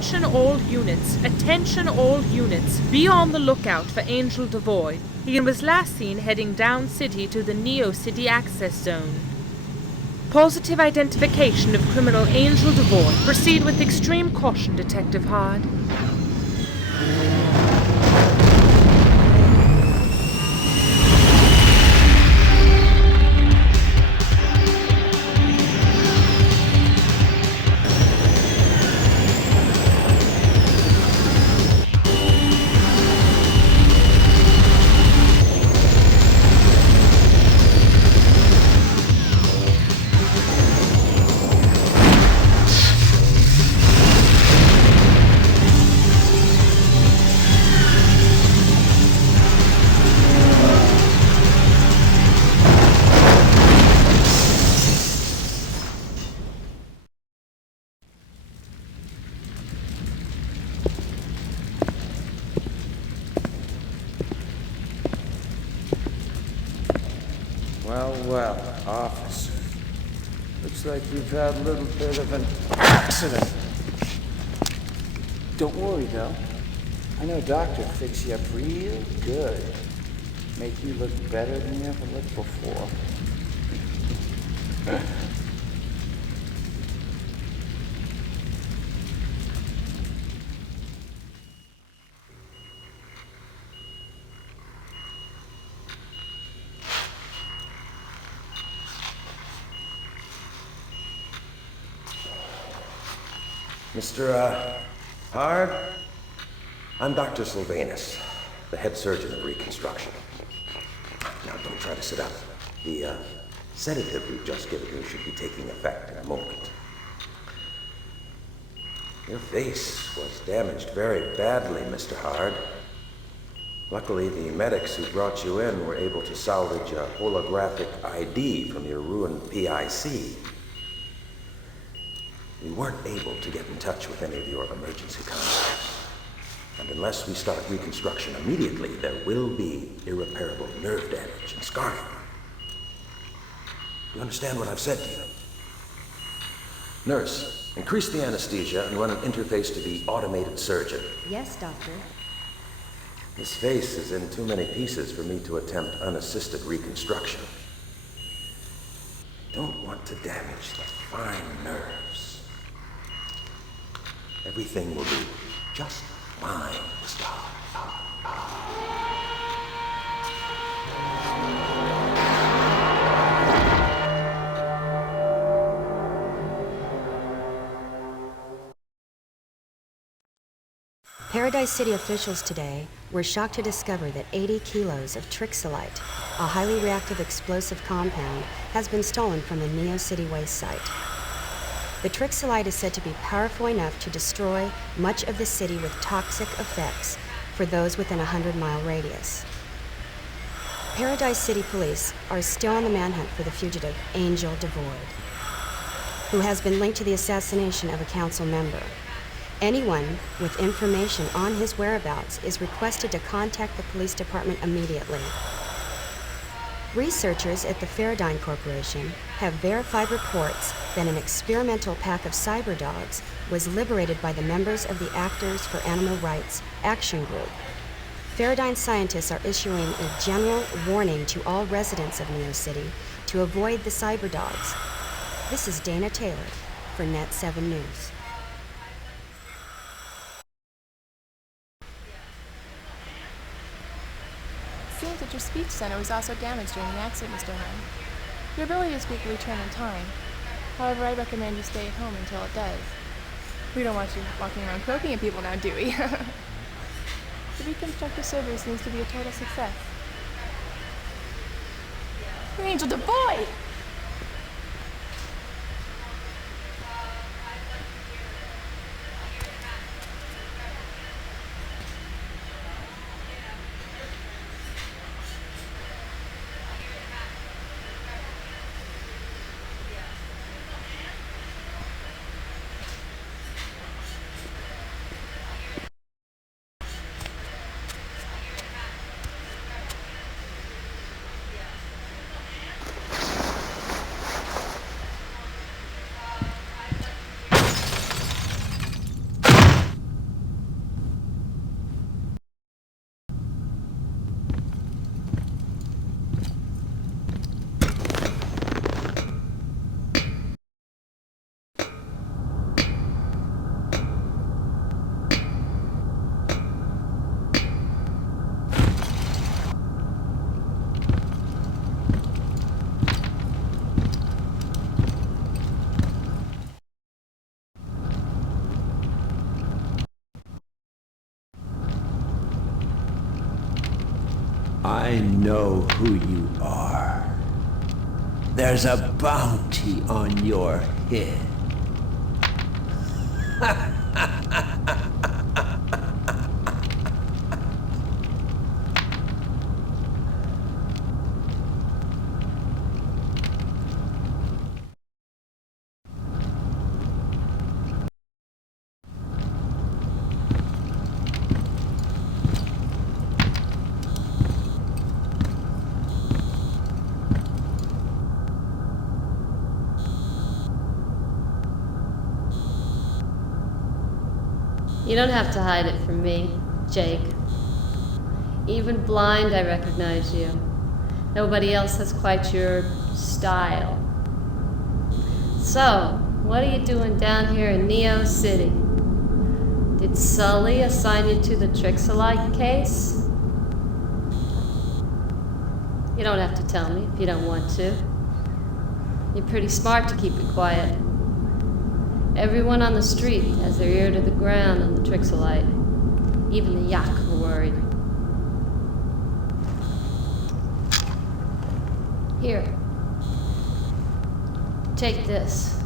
Attention all units, attention all units. Be on the lookout for Angel Devoid. He was last seen heading down city to the Neo City access zone. Positive identification of criminal Angel Devoid. Proceed with extreme caution, Detective Hard. Well, officer. Looks like you've had a little bit of an accident. Don't worry, though. I know Doctor fix you up real good. Make you look better than you ever looked before. Mr. Hard? I'm Dr. Sylvanus, the head surgeon of Reconstruction. Now, don't try to sit up. The sedative we've just given you should be taking effect in a moment. Your face was damaged very badly, Mr. Hard. Luckily, the medics who brought you in were able to salvage a holographic ID from your ruined PIC. We weren't able to get in touch with any of your emergency contacts. And unless we start reconstruction immediately, there will be irreparable nerve damage and scarring. You understand what I've said to you? Nurse, increase the anesthesia and run an interface to the automated surgeon. Yes, Doctor. This face is in too many pieces for me to attempt unassisted reconstruction. Don't want to damage the fine nerves. Everything will be just fine, Mr. Paradise City officials today were shocked to discover that 80 kilos of Trixolite, a highly reactive explosive compound, has been stolen from the Neo City waste site. The Trixolite is said to be powerful enough to destroy much of the city with toxic effects for those within a 100-mile radius. Paradise City police are still on the manhunt for the fugitive Angel Devoid, who has been linked to the assassination of a council member. Anyone with information on his whereabouts is requested to contact the police department immediately. Researchers at the Faradyne Corporation have verified reports that an experimental pack of cyber dogs was liberated by the members of the Actors for Animal Rights Action Group. Faradine scientists are issuing a general warning to all residents of Neo City to avoid the cyberdogs. This is Dana Taylor for Net 7 News. It seems that your speech center was also damaged during the accident, Mr. Hine. Your ability to speak will return in time. However, I recommend you stay at home until it does. We don't want you walking around croaking at people now, do we? The reconstructive surgery seems to be a total success. Angel Devoid! I know who you are. There's a bounty on your head. You don't have to hide it from me, Jake. Even blind, I recognize you. Nobody else has quite your style. So, what are you doing down here in Neo City? Did Sully assign you to the Trix-alike case? You don't have to tell me if you don't want to. You're pretty smart to keep it quiet. Everyone on the street has their ear to the ground on the Trix-alike. Even the Yak are worried. Here. Take this.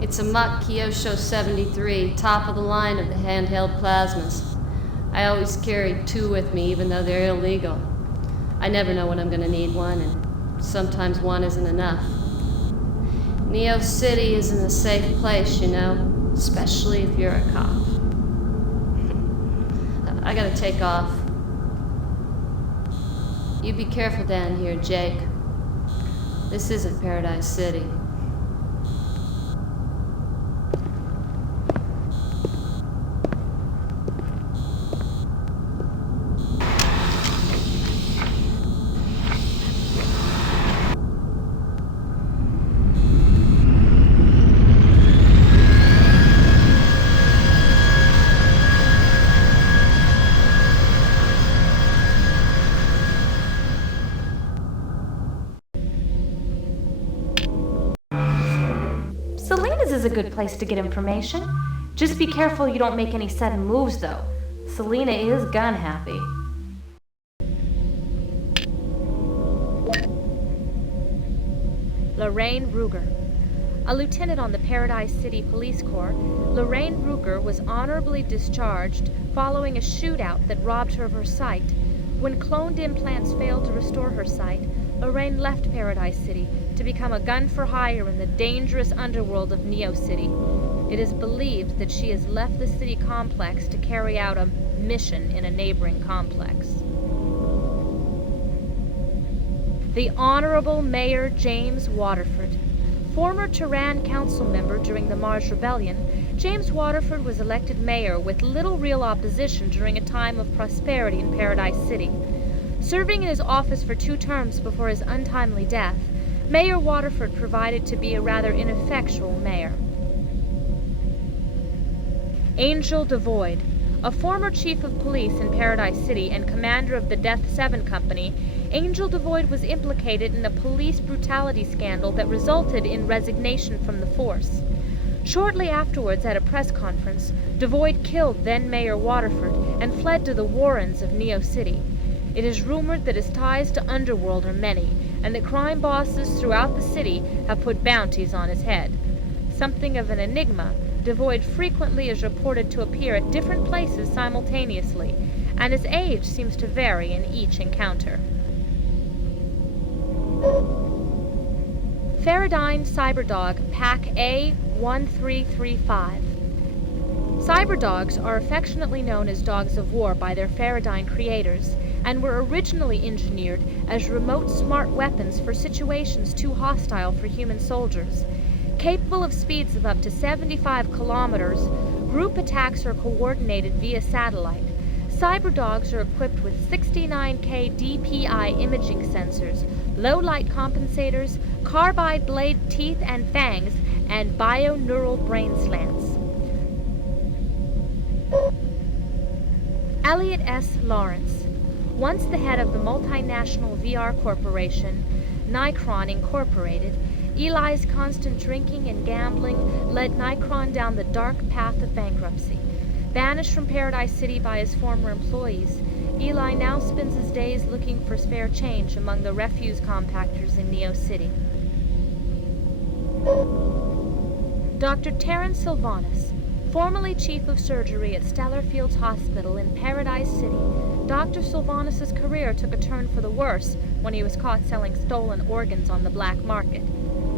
It's a Mach Kyosho 73, top of the line of the handheld plasmas. I always carry 2 with me, even though they're illegal. I never know when I'm gonna need one, and sometimes one isn't enough. Neo City isn't a safe place, you know, especially if you're a cop. I gotta take off. You be careful down here, Jake. This isn't Paradise City. Selena's is a good place to get information. Just be careful you don't make any sudden moves, though. Selena is gun happy. Lorraine Ruger. A lieutenant on the Paradise City Police Corps, Lorraine Ruger was honorably discharged following a shootout that robbed her of her sight. When cloned implants failed to restore her sight, Lorraine left Paradise City to become a gun for hire in the dangerous underworld of Neo City. It is believed that she has left the city complex to carry out a mission in a neighboring complex. The Honorable Mayor James Waterford, former Tehran council member during the Mars Rebellion, James Waterford was elected mayor with little real opposition during a time of prosperity in Paradise City. Serving in his office for 2 terms before his untimely death, Mayor Waterford provided to be a rather ineffectual mayor. Angel Devoid, a former chief of police in Paradise City and commander of the Death 7 Company, Angel Devoid was implicated in a police brutality scandal that resulted in resignation from the force. Shortly afterwards, at a press conference, Devoid killed then-Mayor Waterford and fled to the Warrens of Neo City. It is rumored that his ties to Underworld are many, and that crime bosses throughout the city have put bounties on his head. Something of an enigma, Devoid frequently is reported to appear at different places simultaneously, and his age seems to vary in each encounter. Faradyne Cyberdog Pack A1335. Cyberdogs are affectionately known as dogs of war by their Faradyne creators, and were originally engineered as remote smart weapons for situations too hostile for human soldiers. Capable of speeds of up to 75 kilometers, group attacks are coordinated via satellite. Cyberdogs are equipped with 69K DPI imaging sensors, low-light compensators, carbide blade teeth and fangs, and bio-neural brain slants. Elliot S. Lawrence, once the head of the multinational VR corporation, Nikron Incorporated, Eli's constant drinking and gambling led Nikron down the dark path of bankruptcy. Banished from Paradise City by his former employees, Eli now spends his days looking for spare change among the refuse compactors in Neo City. Dr. Terrence Sylvanus, formerly chief of surgery at Stellarfields Hospital in Paradise City, Dr. Sylvanus' career took a turn for the worse when he was caught selling stolen organs on the black market.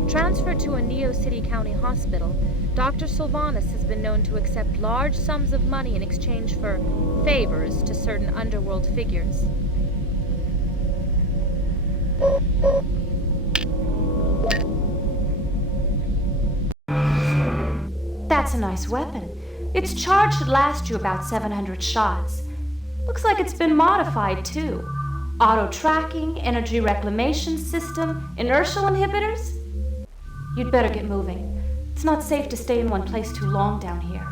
Transferred to a Neo City County hospital, Dr. Sylvanus has been known to accept large sums of money in exchange for favors to certain underworld figures. That's a nice weapon. Its charge should last you about 700 shots. Looks like it's been modified, too. Auto-tracking, energy reclamation system, inertial inhibitors. You'd better get moving. It's not safe to stay in one place too long down here.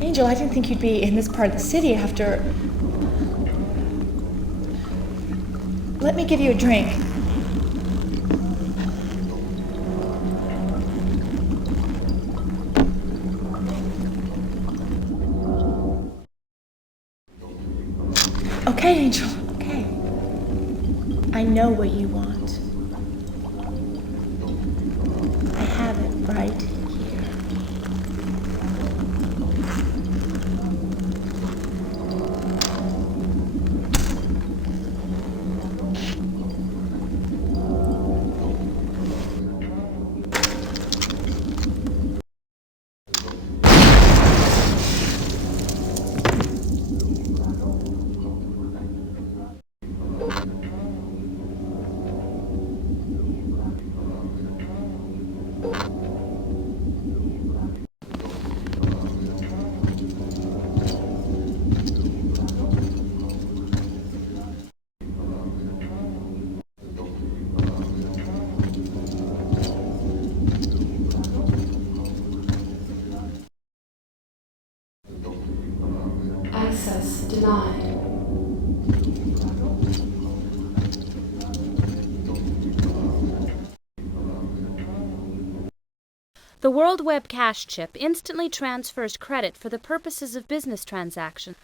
Angel, I didn't think you'd be in this part of the city after... Let me give you a drink. Okay, Angel, okay. I know what you want. I have it right here. Access denied. The World Web Cache chip instantly transfers credit for the purposes of business transactions.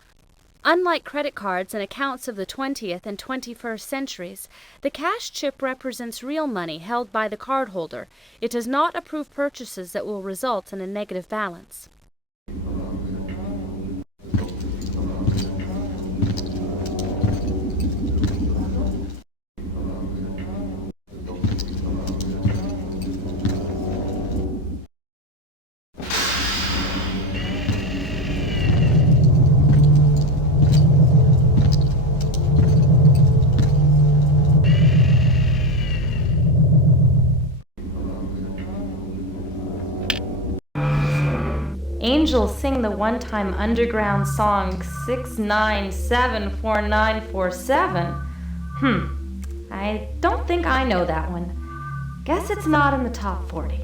Unlike credit cards and accounts of the 20th and 21st centuries, the cash chip represents real money held by the cardholder. It does not approve purchases that will result in a negative balance. Angels sing the one-time underground song 6974947. I don't think I know that one. Guess it's not in the top 40.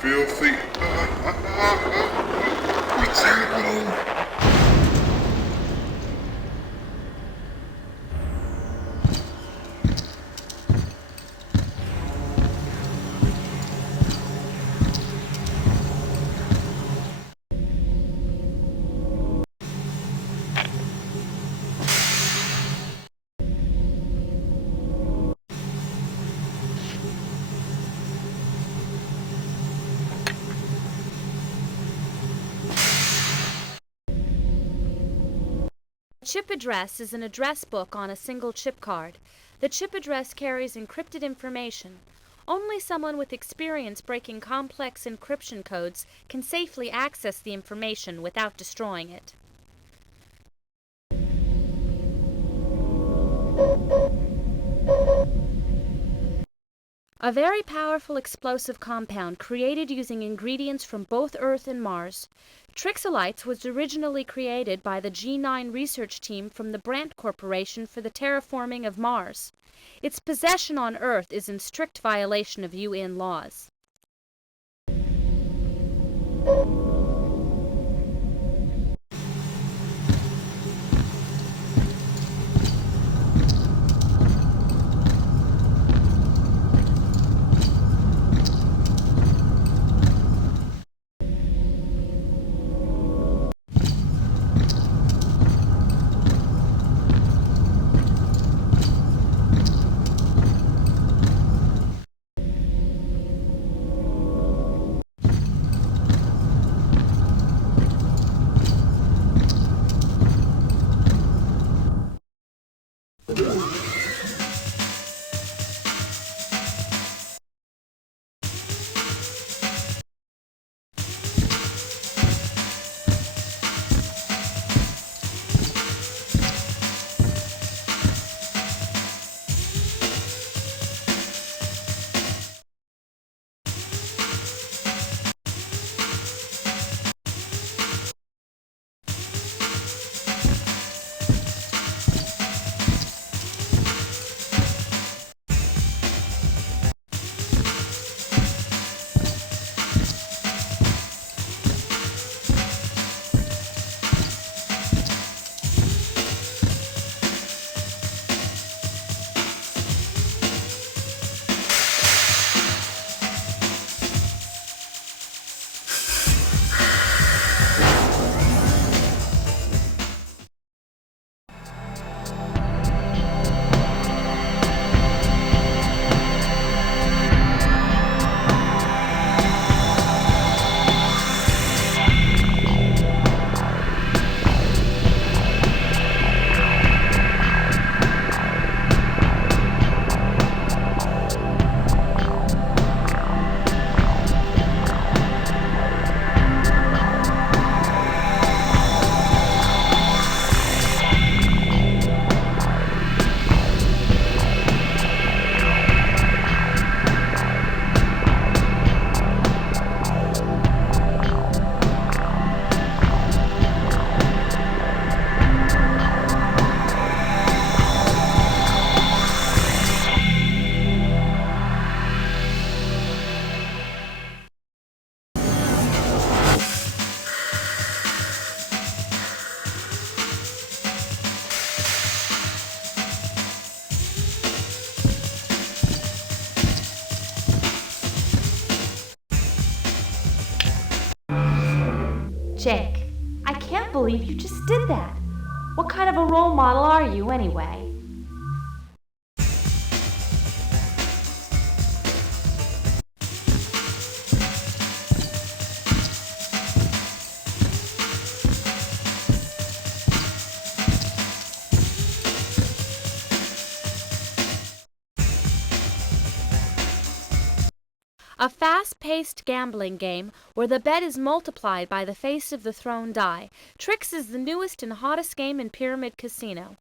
Filthy. What's happening? Chip address is an address book on a single chip card. The chip address carries encrypted information. Only someone with experience breaking complex encryption codes can safely access the information without destroying it. A very powerful explosive compound created using ingredients from both Earth and Mars. Trixolites was originally created by the G9 research team from the Brandt Corporation for the terraforming of Mars. Its possession on Earth is in strict violation of UN laws. Jake, I can't believe you just did that. What kind of a role model are you, anyway? A fast-paced gambling game where the bet is multiplied by the face of the thrown die. Trix is the newest and hottest game in Pyramid Casino.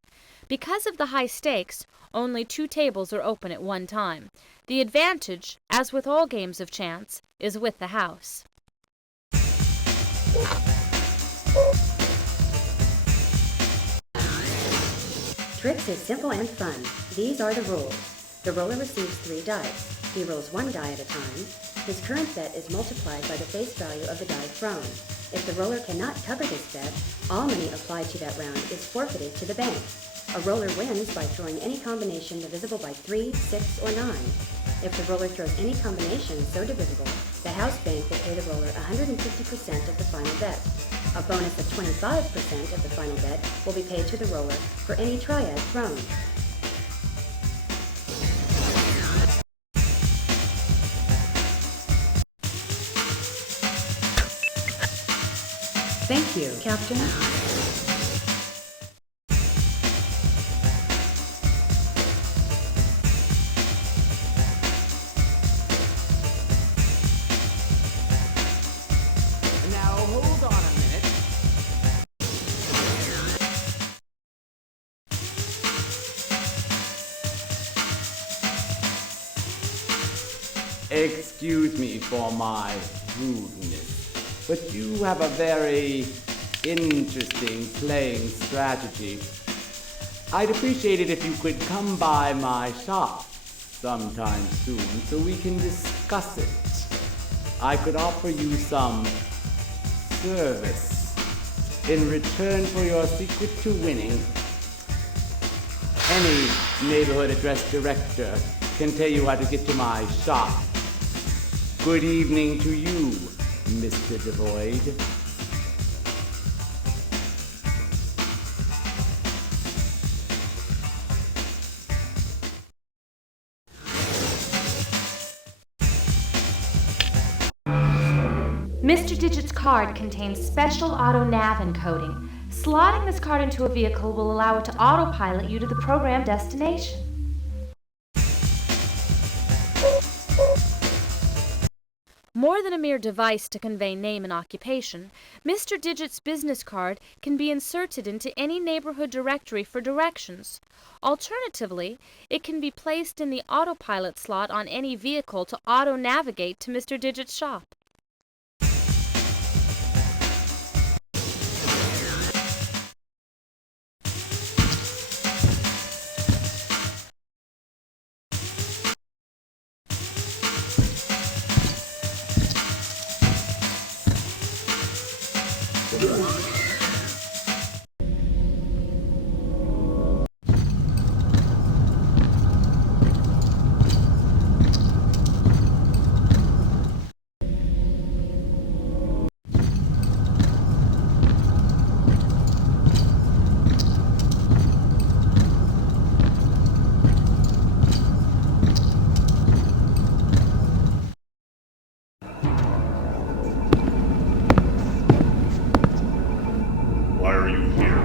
Because of the high stakes, only 2 tables are open at one time. The advantage, as with all games of chance, is with the house. Trix is simple and fun. These are the rules. The roller receives 3 dice. He rolls 1 die at a time. His current bet is multiplied by the face value of the die thrown. If the roller cannot cover this bet, all money applied to that round is forfeited to the bank. A roller wins by throwing any combination divisible by 3, 6, or 9. If the roller throws any combination so divisible, the house bank will pay the roller 150% of the final bet. A bonus of 25% of the final bet will be paid to the roller for any triad thrown. Thank you, Captain. Now, hold on a minute. Excuse me for my rudeness, but you have a very interesting playing strategy. I'd appreciate it if you could come by my shop sometime soon so we can discuss it. I could offer you some service in return for your secret to winning. Any neighborhood address director can tell you how to get to my shop. Good evening to you, Mr. Devoid. Mr. Digit's card contains special auto-nav encoding. Slotting this card into a vehicle will allow it to autopilot you to the programmed destination. More than a mere device to convey name and occupation, Mr. Digit's business card can be inserted into any neighborhood directory for directions. Alternatively, it can be placed in the autopilot slot on any vehicle to auto-navigate to Mr. Digit's shop. Why are you here?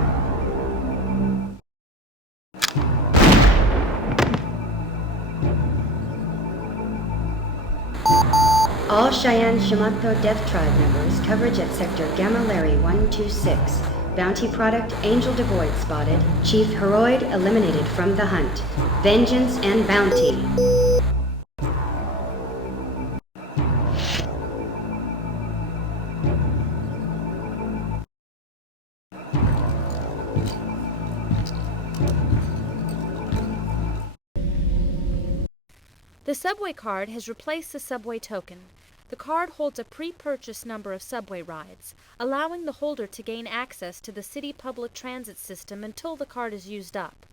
All Cheyenne Shamato Death Tribe members, coverage at Sector Gamma Larry 126. Bounty product Angel Devoid spotted. Chief Heroid eliminated from the hunt. Vengeance and bounty. The subway card has replaced the subway token. The card holds a pre-purchased number of subway rides, allowing the holder to gain access to the city public transit system until the card is used up.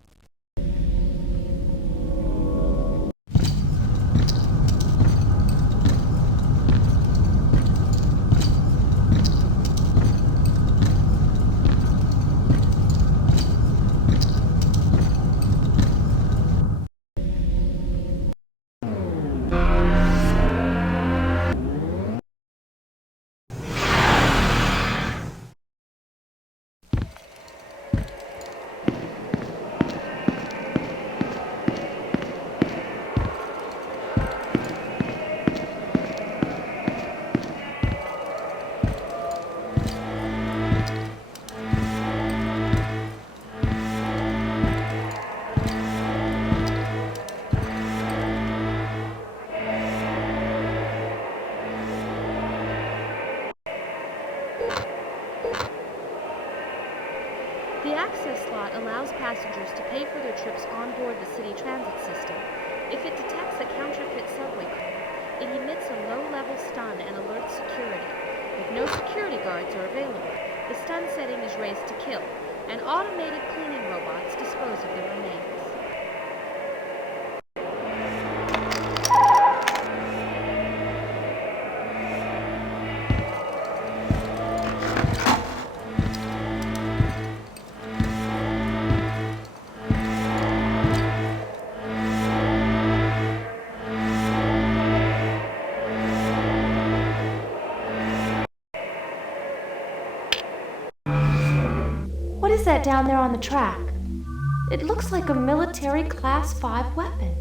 access slot allows passengers to pay for their trips on board the city transit system. If it detects a counterfeit subway card, it emits a low-level stun and alerts security. If no security guards are available, the stun setting is raised to kill, and automated cleaning robots dispose of the remains. What is that down there on the track? It looks like a military Class 5 weapon.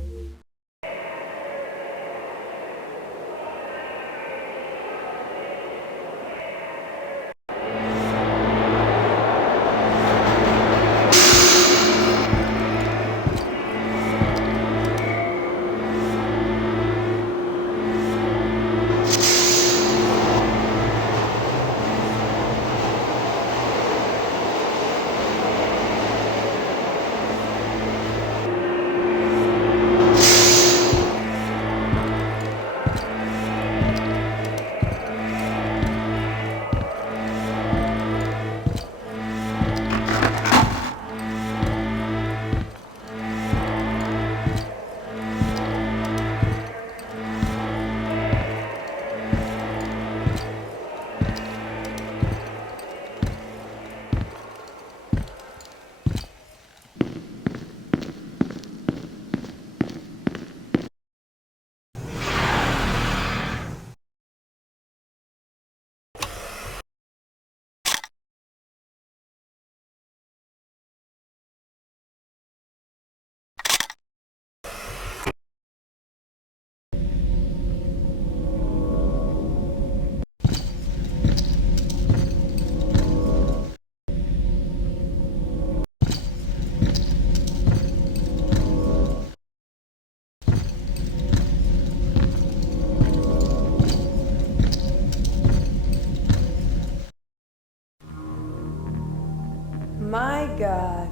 My God,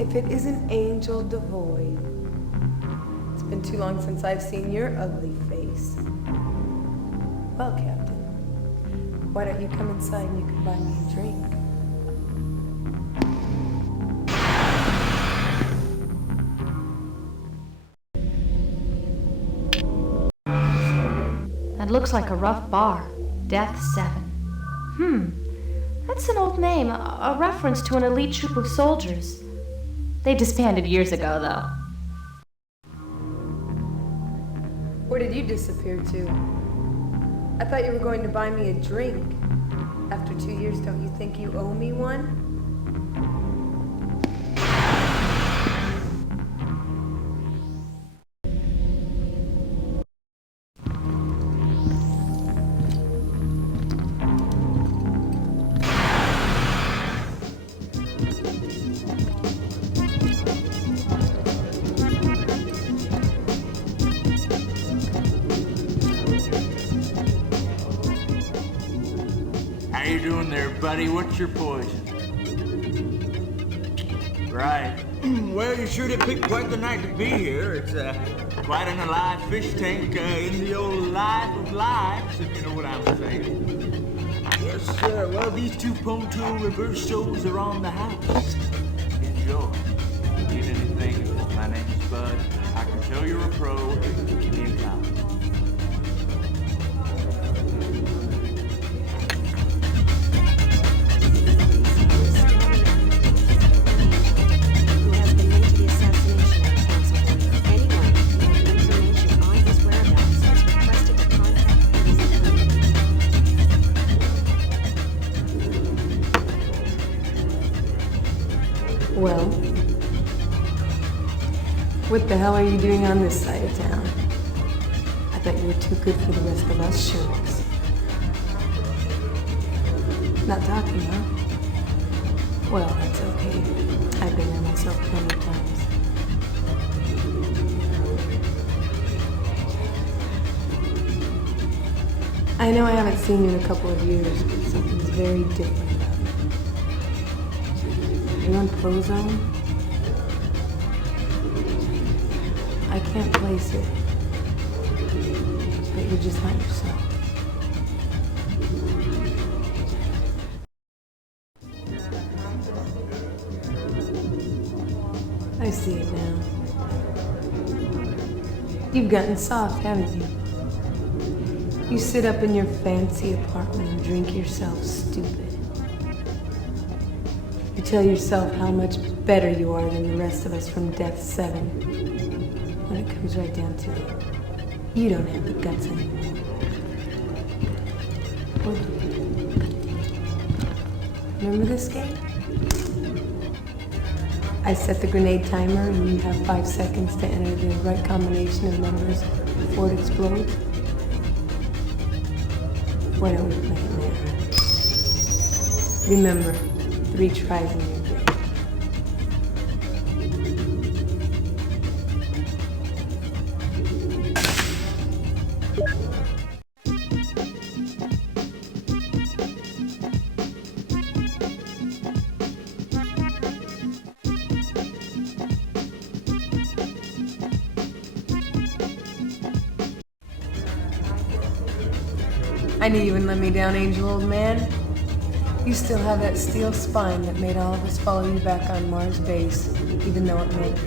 if it isn't Angel Devoid. It's been too long since I've seen your ugly face. Well, Captain, why don't you come inside and you can buy me a drink? That looks like a rough bar. Death 7. That's an old name, a reference to an elite troop of soldiers. They disbanded years ago, though. Where did you disappear to? I thought you were going to buy me a drink. After 2 years, don't you think you owe me one? How you doing there, buddy? What's your poison? Right. Well, you sure did pick quite the night to be here. It's quite an alive fish tank in the old life of lives, if you know what I'm saying. Yes, sir. Well, these two Ponto reverse shows are on the house. Enjoy. Need anything? My name's Bud. I can tell you're a pro. Give me a call. Well, what the hell are you doing on this side of town? I thought you were too good for the rest of us shirks. Not talking, huh? Well, that's okay. I've been there myself plenty of times. I know I haven't seen you in a couple of years, but something's very different about you. you on Prozone? I can't place it, but you're just not yourself. I see it now. You've gotten soft, haven't you? You sit up in your fancy apartment and drink yourself stupid. You tell yourself how much better you are than the rest of us from Death 7. When it comes right down to it, you don't have the guts anymore. Or do you? Remember this game? I set the grenade timer and you have 5 seconds to enter the right combination of numbers before it explodes. Why don't we play it now? Remember, 3 tries and you're dead. I knew you wouldn't let me down, Angel, old man. You still have that steel spine that made all of us follow you back on Mars base, even though it meant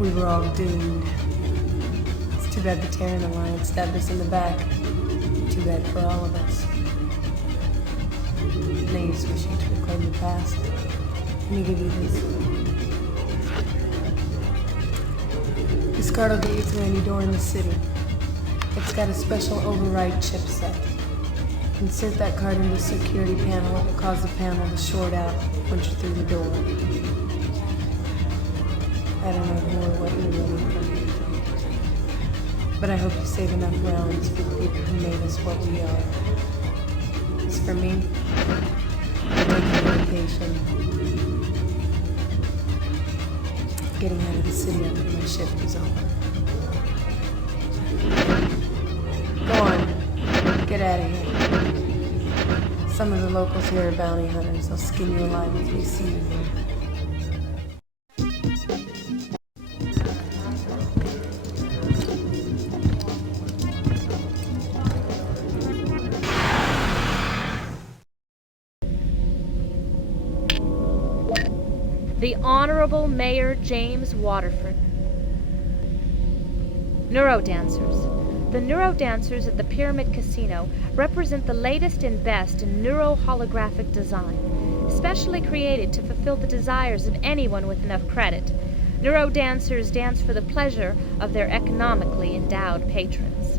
we were all doomed. It's too bad the Terran Alliance stabbed us in the back. Too bad for all of us. Now you're wishing to reclaim the past. Let me give you this. This card will get you through any door in the city. It's got a special override chipset. Insert that card into the security panel. It will cause the panel to short out once you're through the door. I don't know more what you're waiting for me to do. But I hope you save enough rounds for the people who made us what we are. As for me, I'm taking a vacation. Getting out of the city after my shift is over. Go on. Get out of here. Some of the locals here are bounty hunters. They'll skin you alive if they see you here. The Honorable Mayor James Waterford. Neurodancers. The Neurodancers at the Pyramid Casino represent the latest and best in neuro-holographic design, specially created to fulfill the desires of anyone with enough credit. Neurodancers dance for the pleasure of their economically endowed patrons.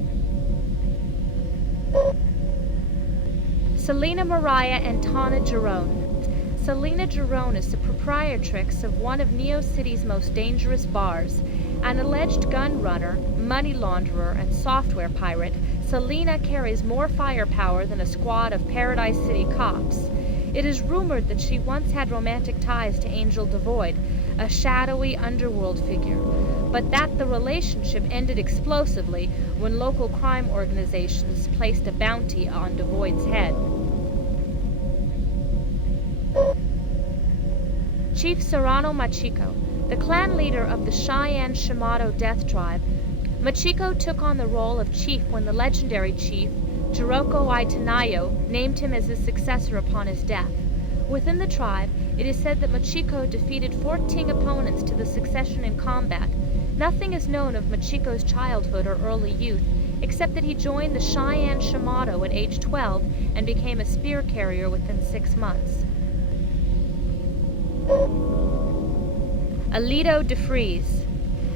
Selena Mariah and Tana Jerome. Selena Jerome is the proprietrix of one of Neo City's most dangerous bars. An alleged gun runner, money launderer, and software pirate, Selena carries more firepower than a squad of Paradise City cops. It is rumored that she once had romantic ties to Angel Devoid, a shadowy underworld figure, but that the relationship ended explosively when local crime organizations placed a bounty on Devoid's head. Chief Serrano Machiko, the clan leader of the Cheyenne Shimado Death Tribe. Machiko took on the role of chief when the legendary chief, Jiroko Aitanayo, named him as his successor upon his death. Within the tribe, it is said that Machiko defeated 14 opponents to the succession in combat. Nothing is known of Machiko's childhood or early youth, except that he joined the Cheyenne Shimado at age 12 and became a spear carrier within 6 months. Alito DeFries.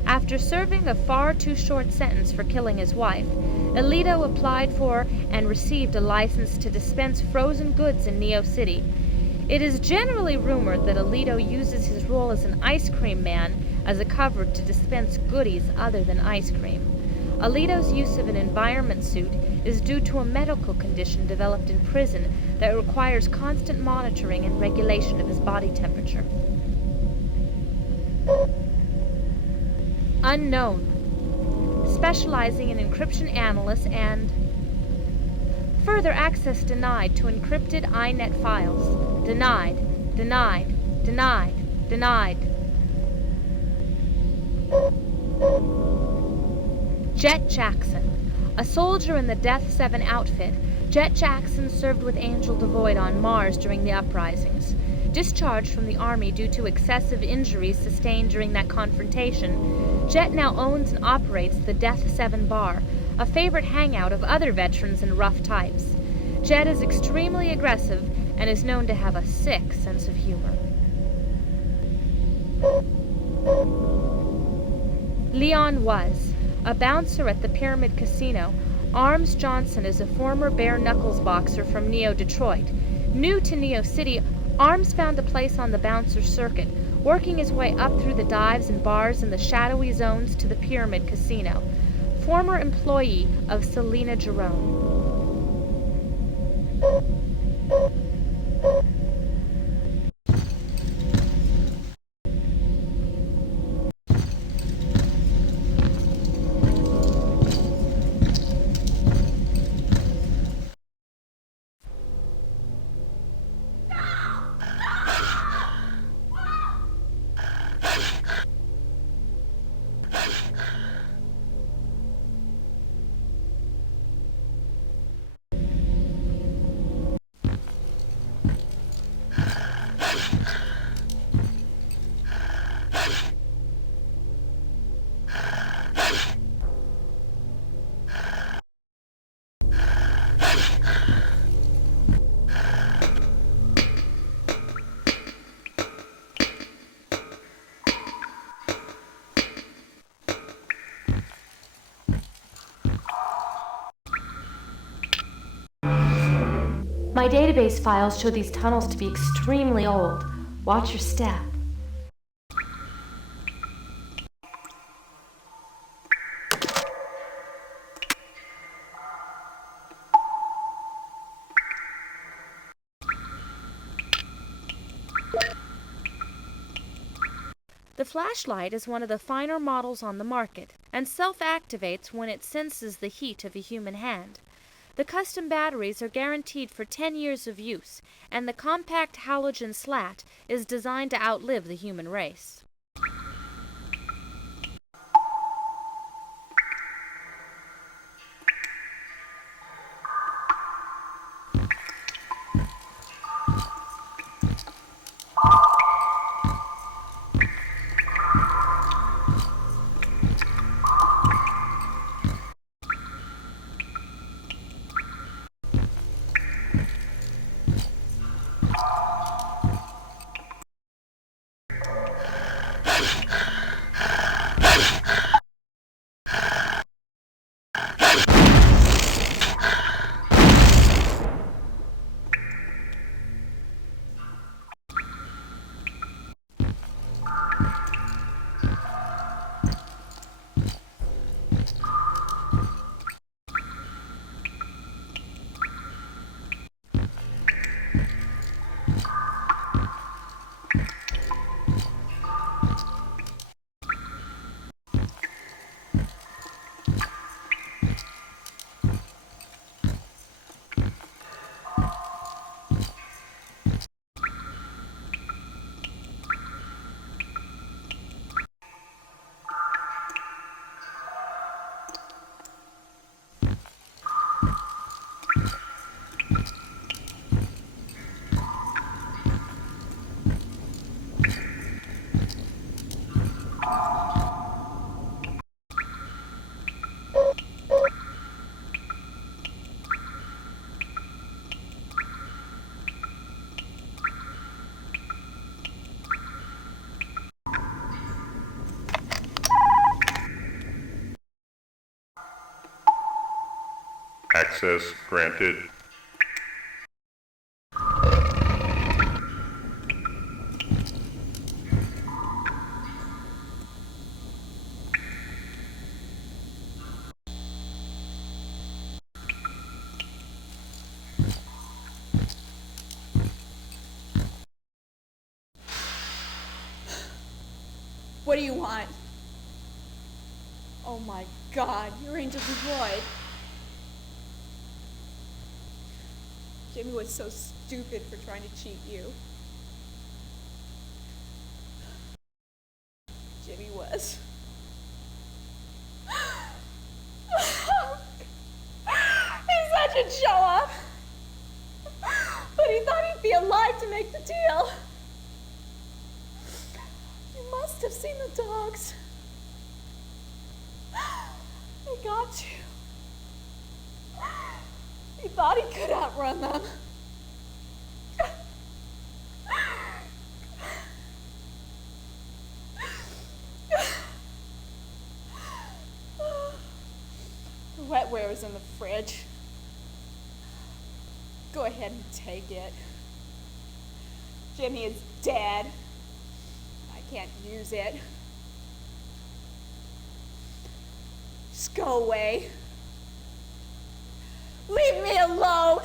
After serving a far too short sentence for killing his wife, Alito applied for and received a license to dispense frozen goods in Neo City. It is generally rumored that Alito uses his role as an ice cream man as a cover to dispense goodies other than ice cream. Alito's use of an environment suit is due to a medical condition developed in prison that requires constant monitoring and regulation of his body temperature. Unknown. Specializing in encryption analysts and further access denied to encrypted INET files. Denied. Denied. Denied. Denied. Jet Jackson. A soldier in the Death 7 outfit, Jet Jackson served with Angel Devoid on Mars during the uprisings. Discharged from the Army due to excessive injuries sustained during that confrontation, Jet now owns and operates the Death 7 bar, a favorite hangout of other veterans and rough types. Jet is extremely aggressive and is known to have a sick sense of humor. Leon was a bouncer at the Pyramid Casino. Arms Johnson is a former bare-knuckles boxer from Neo Detroit. New to Neo City, Arms found a place on the bouncer circuit, working his way up through the dives and bars in the shadowy zones to the Pyramid Casino. Former employee of Selena Jerome. My database files show these tunnels to be extremely old. Watch your step. The flashlight is one of the finer models on the market and self-activates when it senses the heat of a human hand. The custom batteries are guaranteed for 10 years of use, and the compact halogen slat is designed to outlive the human race. Access granted. What do you want? Oh my God, you're Angel Devoid. Jimmy was so stupid for trying to cheat you. was. He's such a show-off. But he thought he'd be alive to make the deal. You must have seen the dogs. They got you. He thought he could outrun them. The wetware is in the fridge. Go ahead and take it. Jimmy is dead. I can't use it. Just go away. Leave me alone.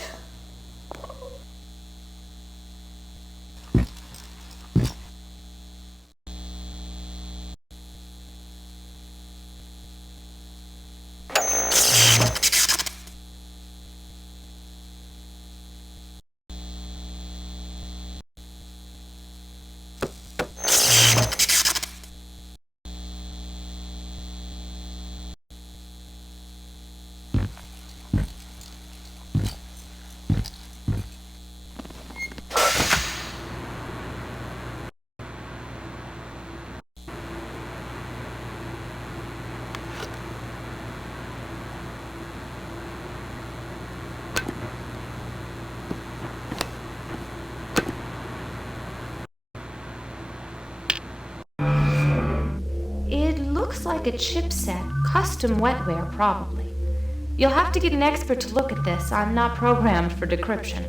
Looks like a chipset, custom wetware probably. You'll have to get an expert to look at this. I'm not programmed for decryption.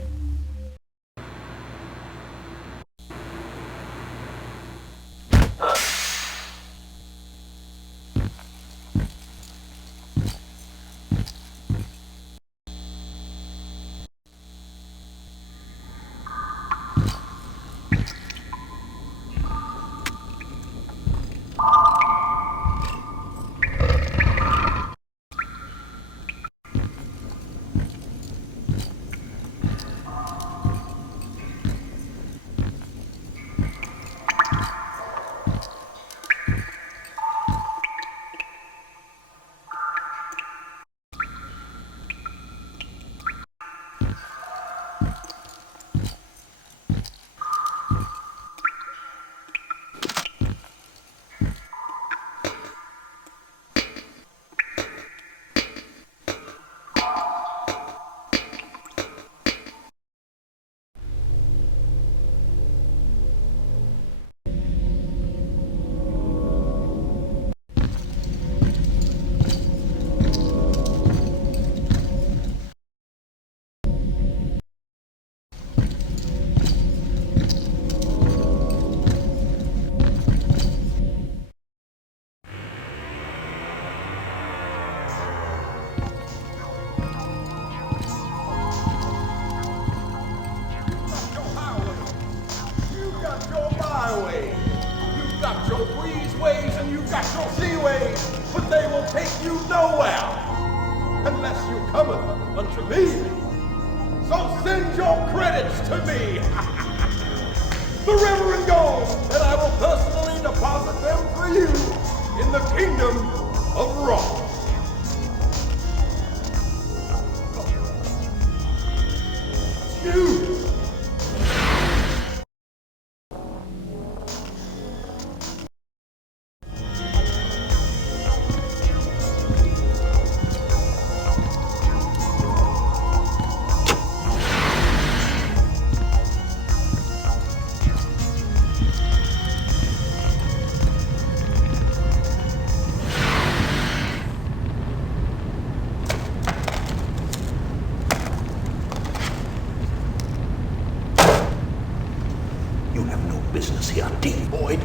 Devoid.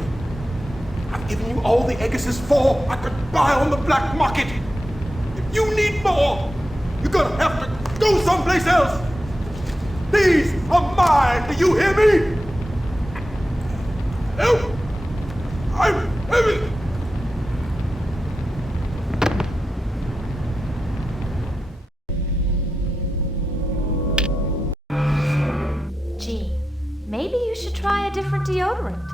I've given you all the Agassiz 4 I could buy on the black market. If you need more, you're gonna have to go someplace else. These are mine. Do you hear me? Help! I'm heavy. Gee, maybe you should try a different deodorant.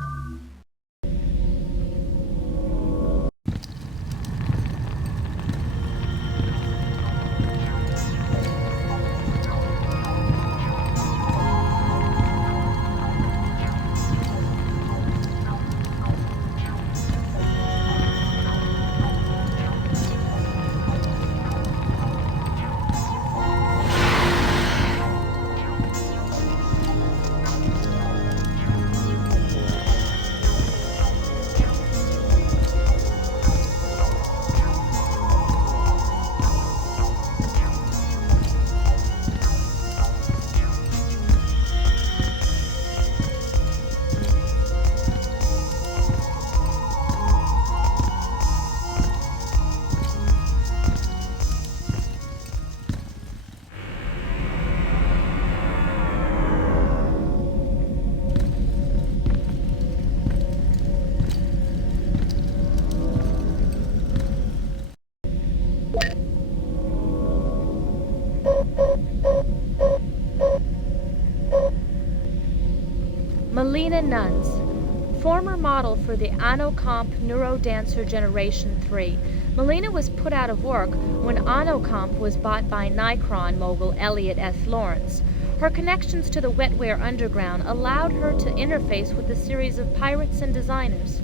Selena Nuns, former model for the Anocomp Neurodancer Generation 3. Melina was put out of work when Anocomp was bought by Nikron mogul Elliot S. Lawrence. Her connections to the wetware underground allowed her to interface with a series of pirates and designers.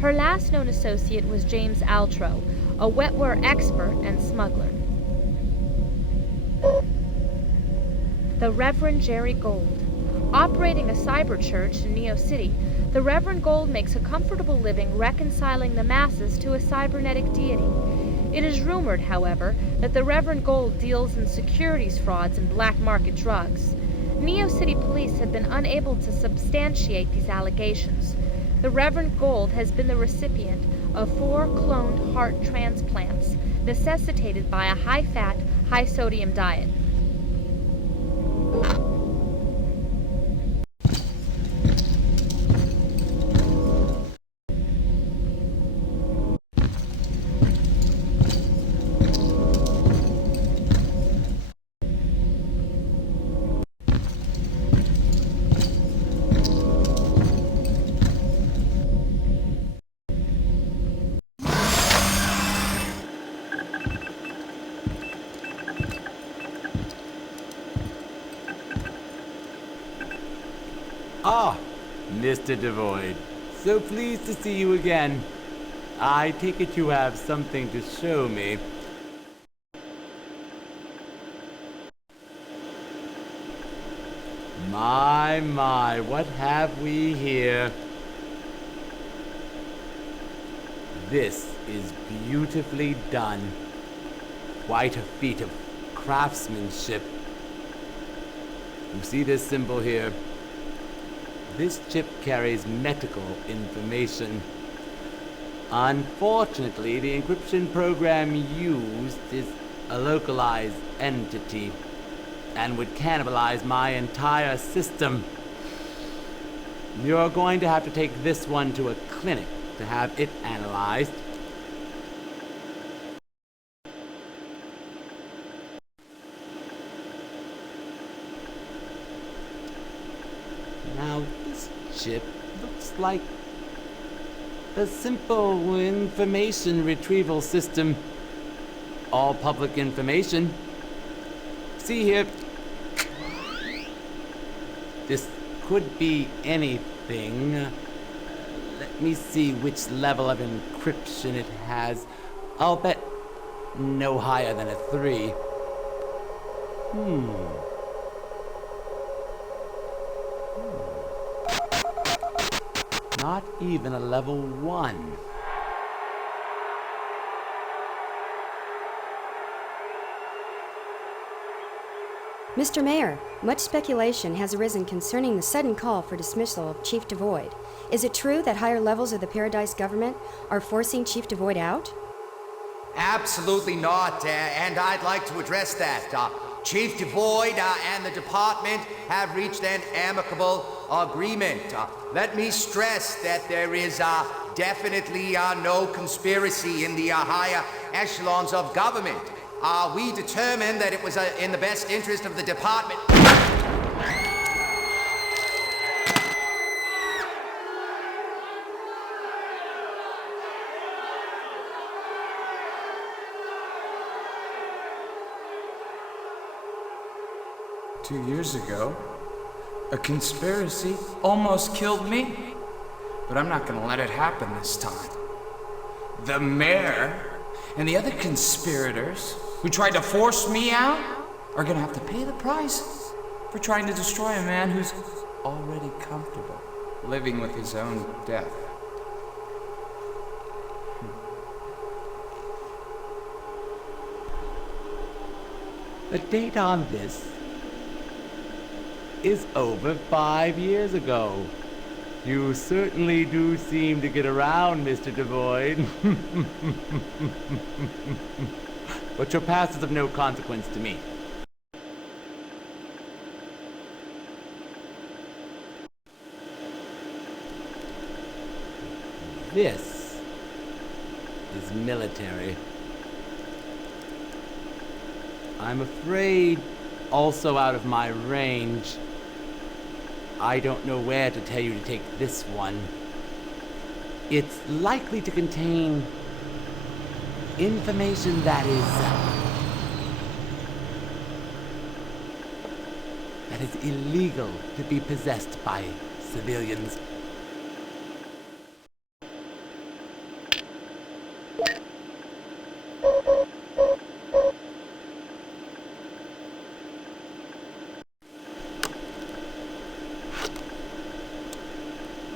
Her last known associate was James Altro, a wetware expert and smuggler. The Reverend Jerry Gold. Operating a cyber church in Neo City, the Reverend Gold makes a comfortable living reconciling the masses to a cybernetic deity. It is rumored, however, that the Reverend Gold deals in securities frauds and black market drugs. Neo City police have been unable to substantiate these allegations. The Reverend Gold has been the recipient of 4 cloned heart transplants necessitated by a high-fat, high-sodium diet. Ah, Mr. Devoid. So pleased to see you again. I take it you have something to show me. My, what have we here? This is beautifully done. Quite a feat of craftsmanship. You see this symbol here? This chip carries medical information. Unfortunately, the encryption program used is a localized entity and would cannibalize my entire system. You're going to have to take this one to a clinic to have it analyzed. Now, this chip looks like a simple information retrieval system. All public information. See here. This could be anything. Let me see which level of encryption it has. I'll bet no higher than a 3. Not even a level 1. Mr. Mayor, much speculation has arisen concerning the sudden call for dismissal of Chief Devoid. Is it true that higher levels of the Paradise government are forcing Chief Devoid out? Absolutely not, and I'd like to address that. Chief Devoid and the department have reached an amicable agreement. Let me stress that there is definitely no conspiracy in the higher echelons of government. We determined that it was in the best interest of the department. Two years ago, a conspiracy almost killed me. But I'm not gonna let it happen this time. The mayor and the other conspirators who tried to force me out are gonna have to pay the price for trying to destroy a man who's already comfortable living with his own death. The date on this is over 5 years ago. You certainly do seem to get around, Mr. Devoid. But your past is of no consequence to me. This is military. I'm afraid also out of my range. I don't know where to tell you to take this one. It's likely to contain information that is illegal to be possessed by civilians.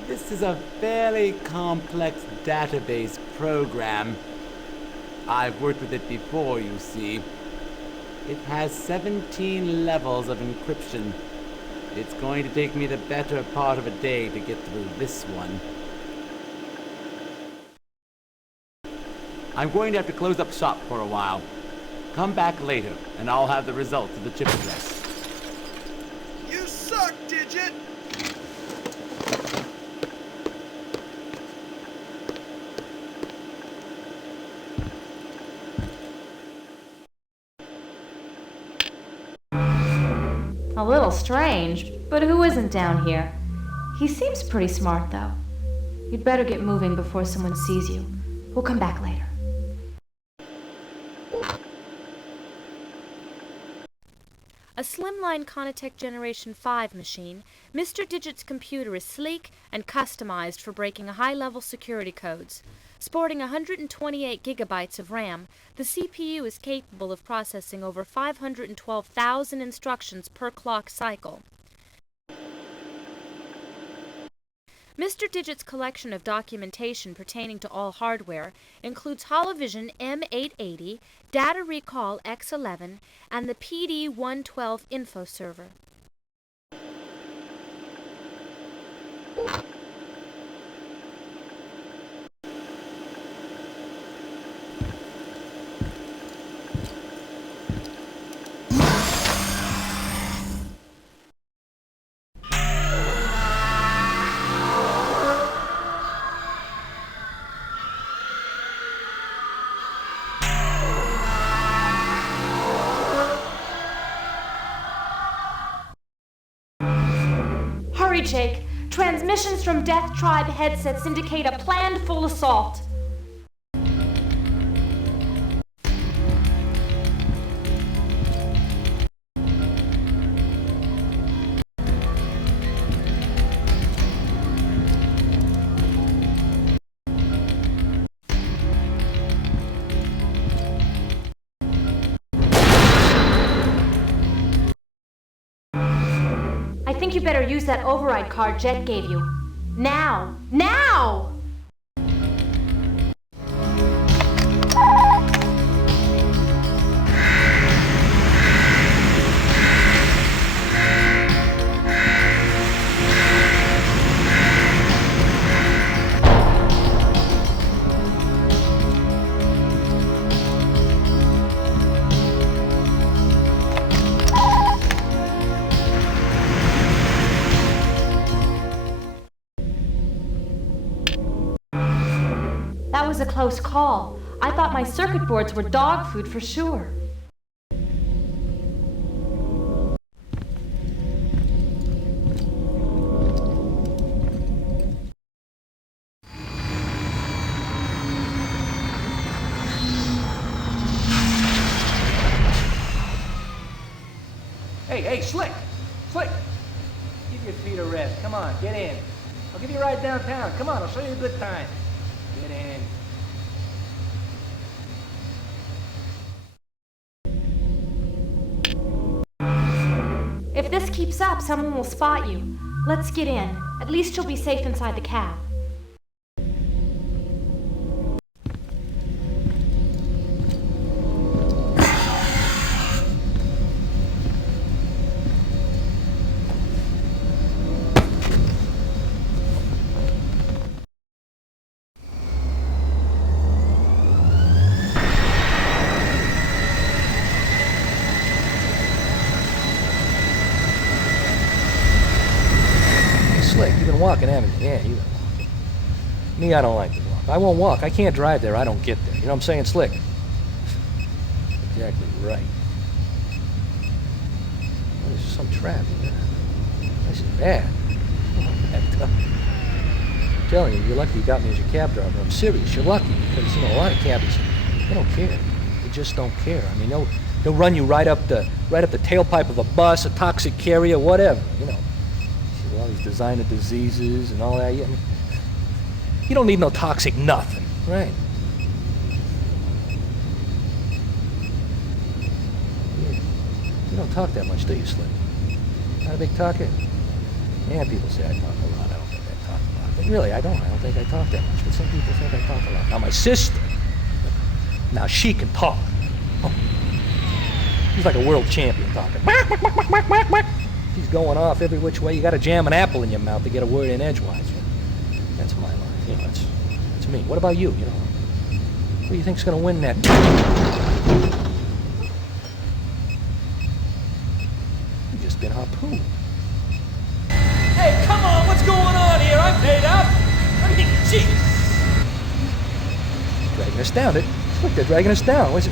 This is a fairly complex database program. I've worked with it before, you see. It has 17 levels of encryption. It's going to take me the better part of a day to get through this one. I'm going to have to close up shop for a while. Come back later, and I'll have the results of the chip address. You suck, Digit! A little strange, but who isn't down here? He seems pretty smart, though. You'd better get moving before someone sees you. We'll come back later. A slimline Conitec Generation 5 machine, Mr. Digit's computer is sleek and customized for breaking high-level security codes. Sporting 128 gigabytes of RAM, the CPU is capable of processing over 512,000 instructions per clock cycle. Mr. Digit's collection of documentation pertaining to all hardware includes Holovision M880, Data Recall X11, and the PD112 info server. Hurry, Jake. Transmissions from Death Tribe headsets indicate a planned full assault. I think you better use that override card Jet gave you. Now! Now! That was a close call. I thought my circuit boards were dog food for sure. Hey, Slick! Slick! Give your feet a rest. Come on, get in. I'll give you a ride downtown. Come on, I'll show you a good time. Get in. If this keeps up, someone will spot you. Let's get in. At least you'll be safe inside the cab. Walking, haven't you? Yeah, you been walking. Me, I don't like to walk. I won't walk. I can't drive there. I don't get there. You know what I'm saying, Slick? Exactly right. Well, there's some traffic. This is bad. I'm telling you, you're lucky you got me as your cab driver. I'm serious. You're lucky because, you know, a lot of cabbies, they don't care. They just don't care. I mean, they'll run you right up the tailpipe of a bus, a toxic carrier, whatever, you know. See, with all these designer diseases and all that, you don't need no toxic nothing, right? You don't talk that much, do you, Slick? Not a big talker? Yeah, people say I talk a lot. I don't think I talk a lot. But really, I don't think I talk that much. But some people think I talk a lot. Now, my sister, now she can talk. Oh. She's like a world champion talking. She's going off every which way. You got to jam an apple in your mouth to get a word in edgewise. That's my life. You know, that's me. What about you? You know, who do you think's going to win that? You just been harpooned. Hey, come on! What's going on here? I'm paid up. I mean, jeez. Dragging us down. Slick, they're dragging us down. Is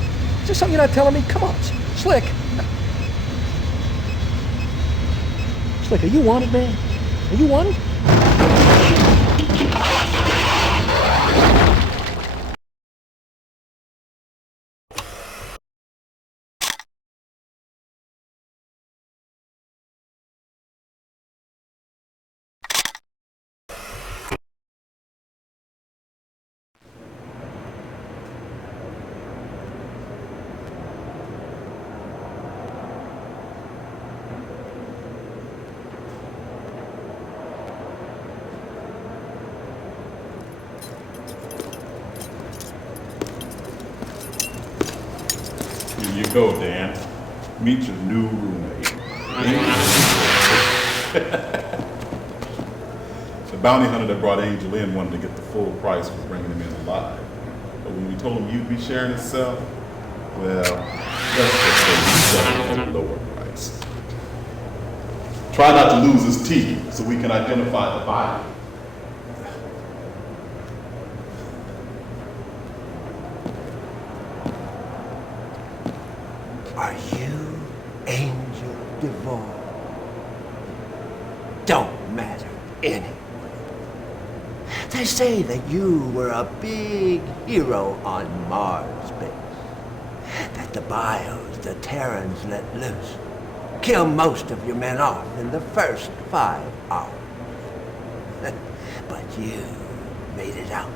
there something you're not telling me? Come on, Slick. Slick, are you wanted, man? Are you wanted? Here you go, Dan. Meet your new roommate. The bounty hunter that brought Angel in wanted to get the full price for bringing him in alive. But when we told him you'd be sharing his cell, well, let's just say we settled at a lower price. Try not to lose his teeth so we can identify the body. Are you Angel Devoid? Don't matter anyway. They say that you were a big hero on Mars base. That the bios the Terrans let loose kill most of your men off in the first 5 hours. But you made it out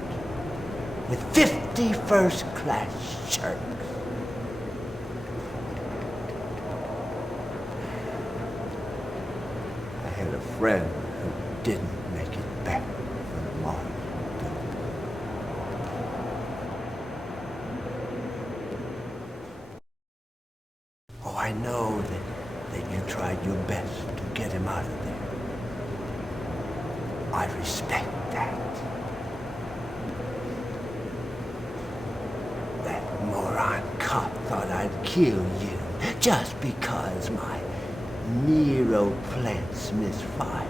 with 50 first-class sharks. I had a friend who didn't make it back from Mars. Oh, I know that you tried your best to get him out of there. I respect that. That moron cop thought I'd kill you just because my Nero plants misfired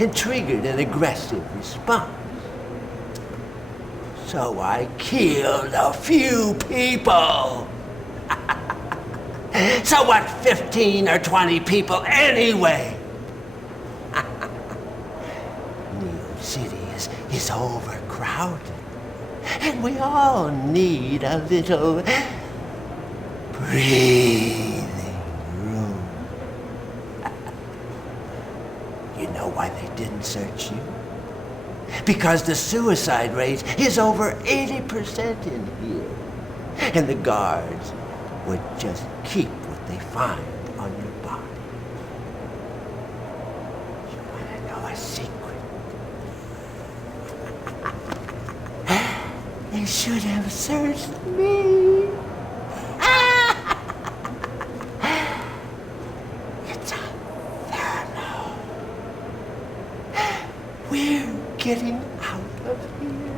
and triggered an aggressive response. So I killed a few people. So what, 15 or 20 people anyway? Neo City is overcrowded, and we all need a little breathing room. You know why they didn't search you? Because the suicide rate is over 80% in here, and the guards would just keep what they find on your body. You want to know a secret? They should have searched me. It's a thermal. We're getting out of here.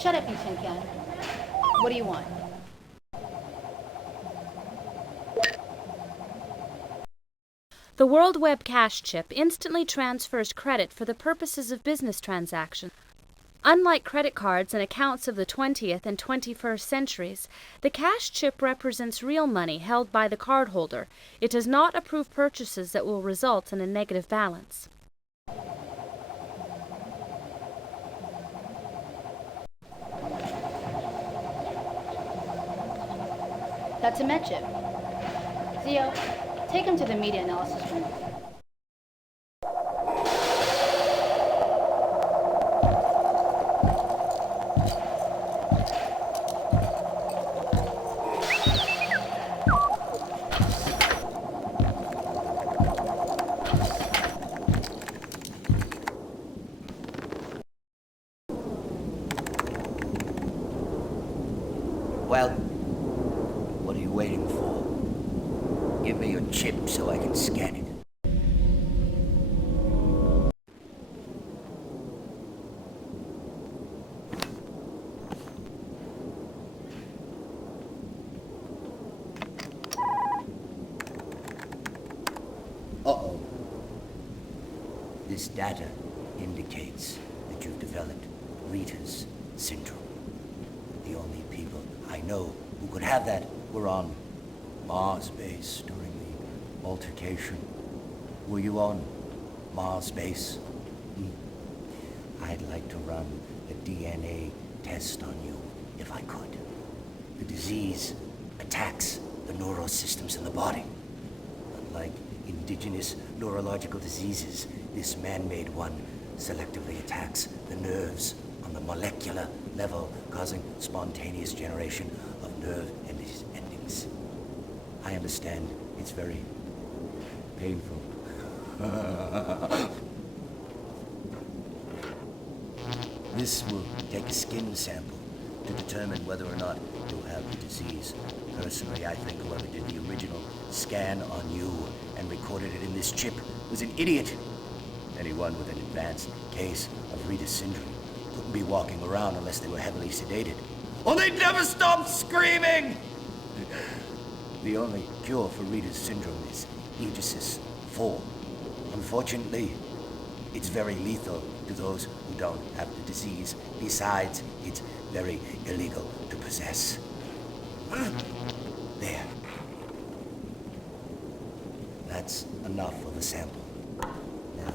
Shut up, you tin can. What do you want? The World Web Cache chip instantly transfers credit for the purposes of business transactions. Unlike credit cards and accounts of the 20th and 21st centuries, the cache chip represents real money held by the cardholder. It does not approve purchases that will result in a negative balance. That's a med chip. Theo, take him to the media analysis room. Well, what are you waiting for? Give me your chip so I can scan it. Uh-oh. This data indicates that you've developed Rita's syndrome. The only people I know who could have that were on Mars base during the altercation. Were you on Mars base? I'd like to run a DNA test on you if I could. The disease attacks the neurosystems in the body. Unlike indigenous neurological diseases, this man-made one selectively attacks the nerves on the molecular level, causing spontaneous generation of nerve endings. I understand it's very painful. This will take a skin sample to determine whether or not you'll have the disease. Personally, I think whoever did the original scan on you and recorded it in this chip was an idiot. Anyone with an advanced case of Rita's syndrome couldn't be walking around unless they were heavily sedated. Or they'd never stop screaming! The only cure for Rita's syndrome is Aegis 4. Unfortunately, it's very lethal to those who don't have the disease. Besides, it's very illegal to possess. There. That's enough of a sample. Now,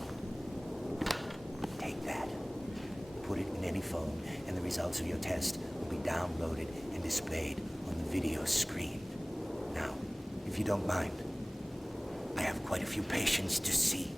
take that. Put it in any phone, and the results of your test will be downloaded and displayed on the video screen. Now, if you don't mind, I have quite a few patients to see.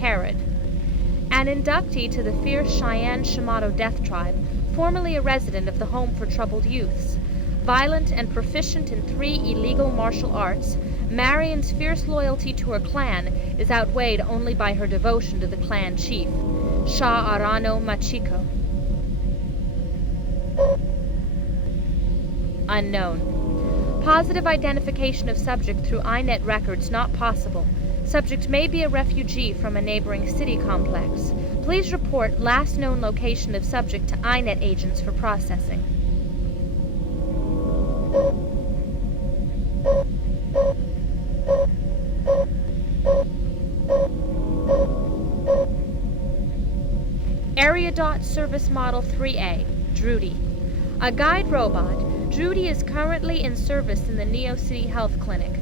Herod, an inductee to the fierce Cheyenne Shamato death tribe, formerly a resident of the Home for Troubled Youths. Violent and proficient in 3 illegal martial arts, Marion's fierce loyalty to her clan is outweighed only by her devotion to the clan chief, Shah Arano Machiko. Unknown. Positive identification of subject through INET records not possible. Subject may be a refugee from a neighboring city complex. Please report last known location of subject to INET agents for processing. Area Dot Service Model 3A, Drudy. A guide robot, Drudy is currently in service in the Neo City Health Clinic.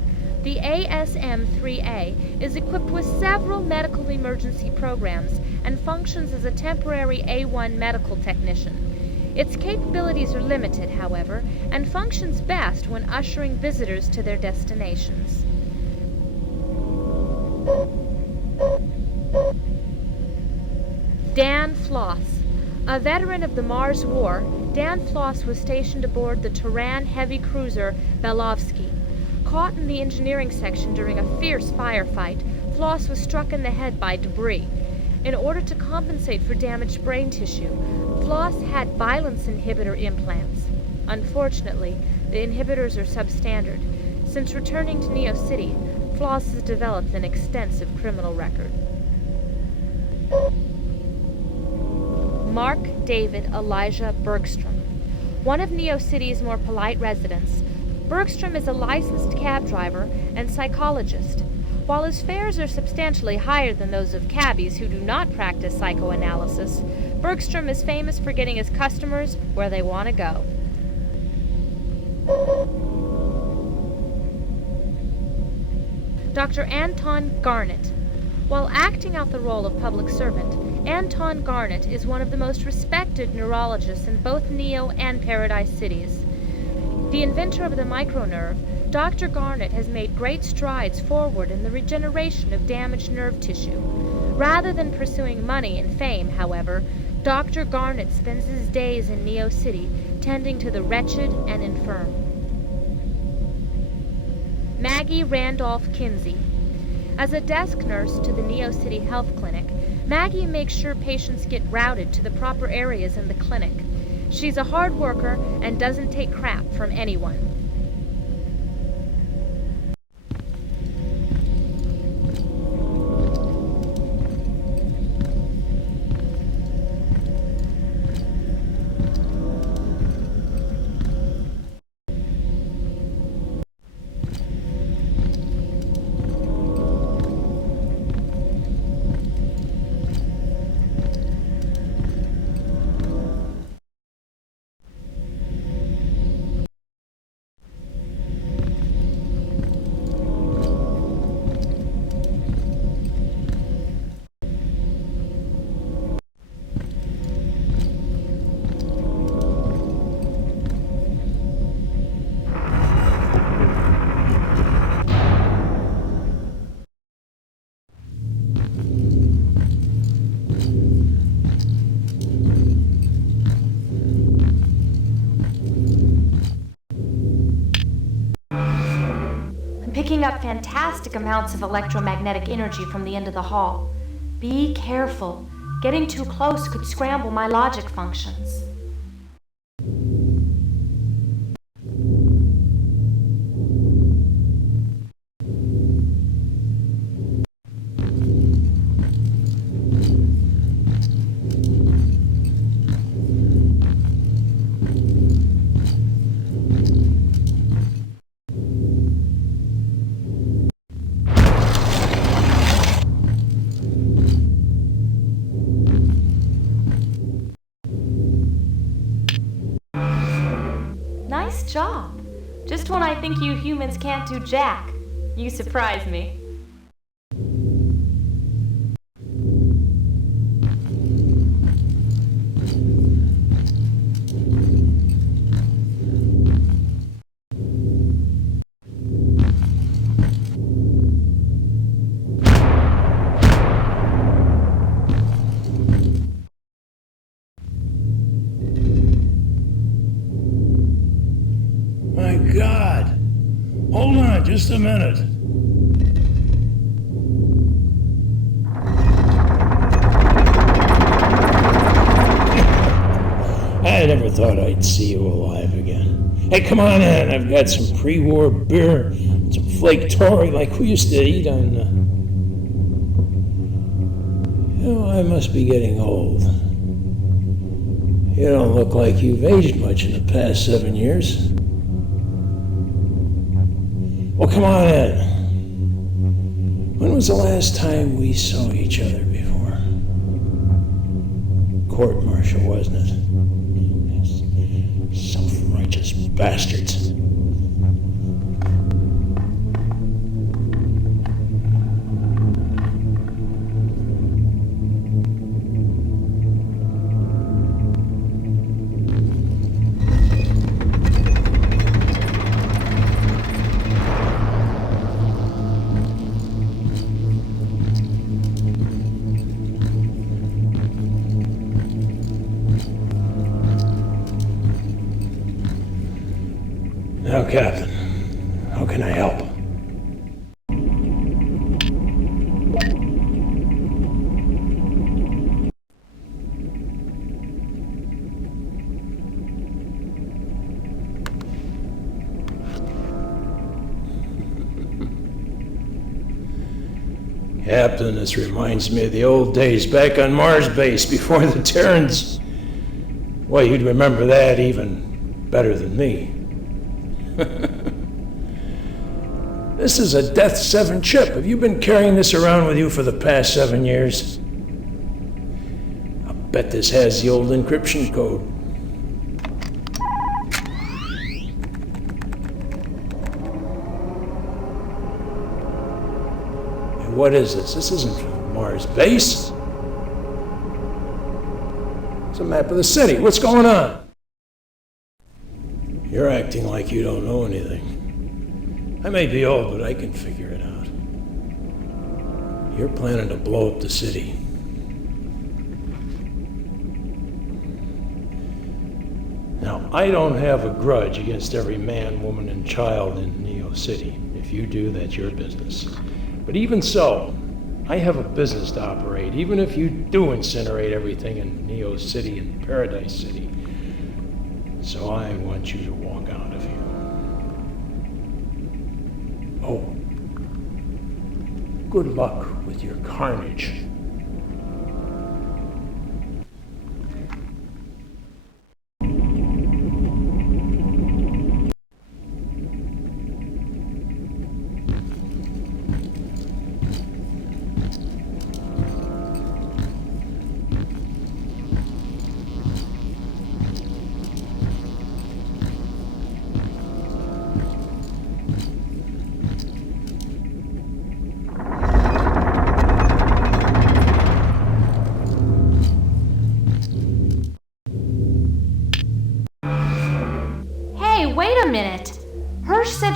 The ASM-3A is equipped with several medical emergency programs and functions as a temporary A1 medical technician. Its capabilities are limited, however, and functions best when ushering visitors to their destinations. Dan Floss. A veteran of the Mars War, Dan Floss was stationed aboard the Turan heavy cruiser Belovsky. Caught in the engineering section during a fierce firefight, Floss was struck in the head by debris. In order to compensate for damaged brain tissue, Floss had violence inhibitor implants. Unfortunately, the inhibitors are substandard. Since returning to Neo City, Floss has developed an extensive criminal record. Mark David Elijah Bergstrom. One of Neo City's more polite residents, Bergstrom is a licensed cab driver and psychologist. While his fares are substantially higher than those of cabbies who do not practice psychoanalysis, Bergstrom is famous for getting his customers where they want to go. Dr. Anton Garnett. While acting out the role of public servant, Anton Garnett is one of the most respected neurologists in both Neo and Paradise Cities. The inventor of the micronerve, Dr. Garnett has made great strides forward in the regeneration of damaged nerve tissue. Rather than pursuing money and fame, however, Dr. Garnett spends his days in Neo City tending to the wretched and infirm. Maggie Randolph Kinsey. As a desk nurse to the Neo City Health Clinic, Maggie makes sure patients get routed to the proper areas in the clinic. She's a hard worker and doesn't take crap from anyone. Picking up fantastic amounts of electromagnetic energy from the end of the hall. Be careful. Getting too close could scramble my logic functions. Nice job. Just when I think you humans can't do jack, you surprise me. My God! Hold on just a minute. I never thought I'd see you alive again. Hey, come on in. I've got some pre-war beer, some flake Tory like we used to eat on... You know, I must be getting old. You don't look like you've aged much in the past 7 years. Well, come on in. When was the last time we saw each other before? Court-martial, wasn't it? Self-righteous bastards. Captain. How can I help? Captain, this reminds me of the old days back on Mars base before the Terrans. Well, you'd remember that even better than me. This is a Death 7 chip. Have you been carrying this around with you for the past 7 years? I bet this has the old encryption code. And what is this? This isn't from Mars base. It's a map of the city. What's going on? You're acting like you don't know anything. I may be old, but I can figure it out. You're planning to blow up the city. Now, I don't have a grudge against every man, woman, and child in Neo City. If you do, that's your business. But even so, I have a business to operate, even if you do incinerate everything in Neo City and Paradise City. So I want you to walk out of here. Oh, good luck with your carnage.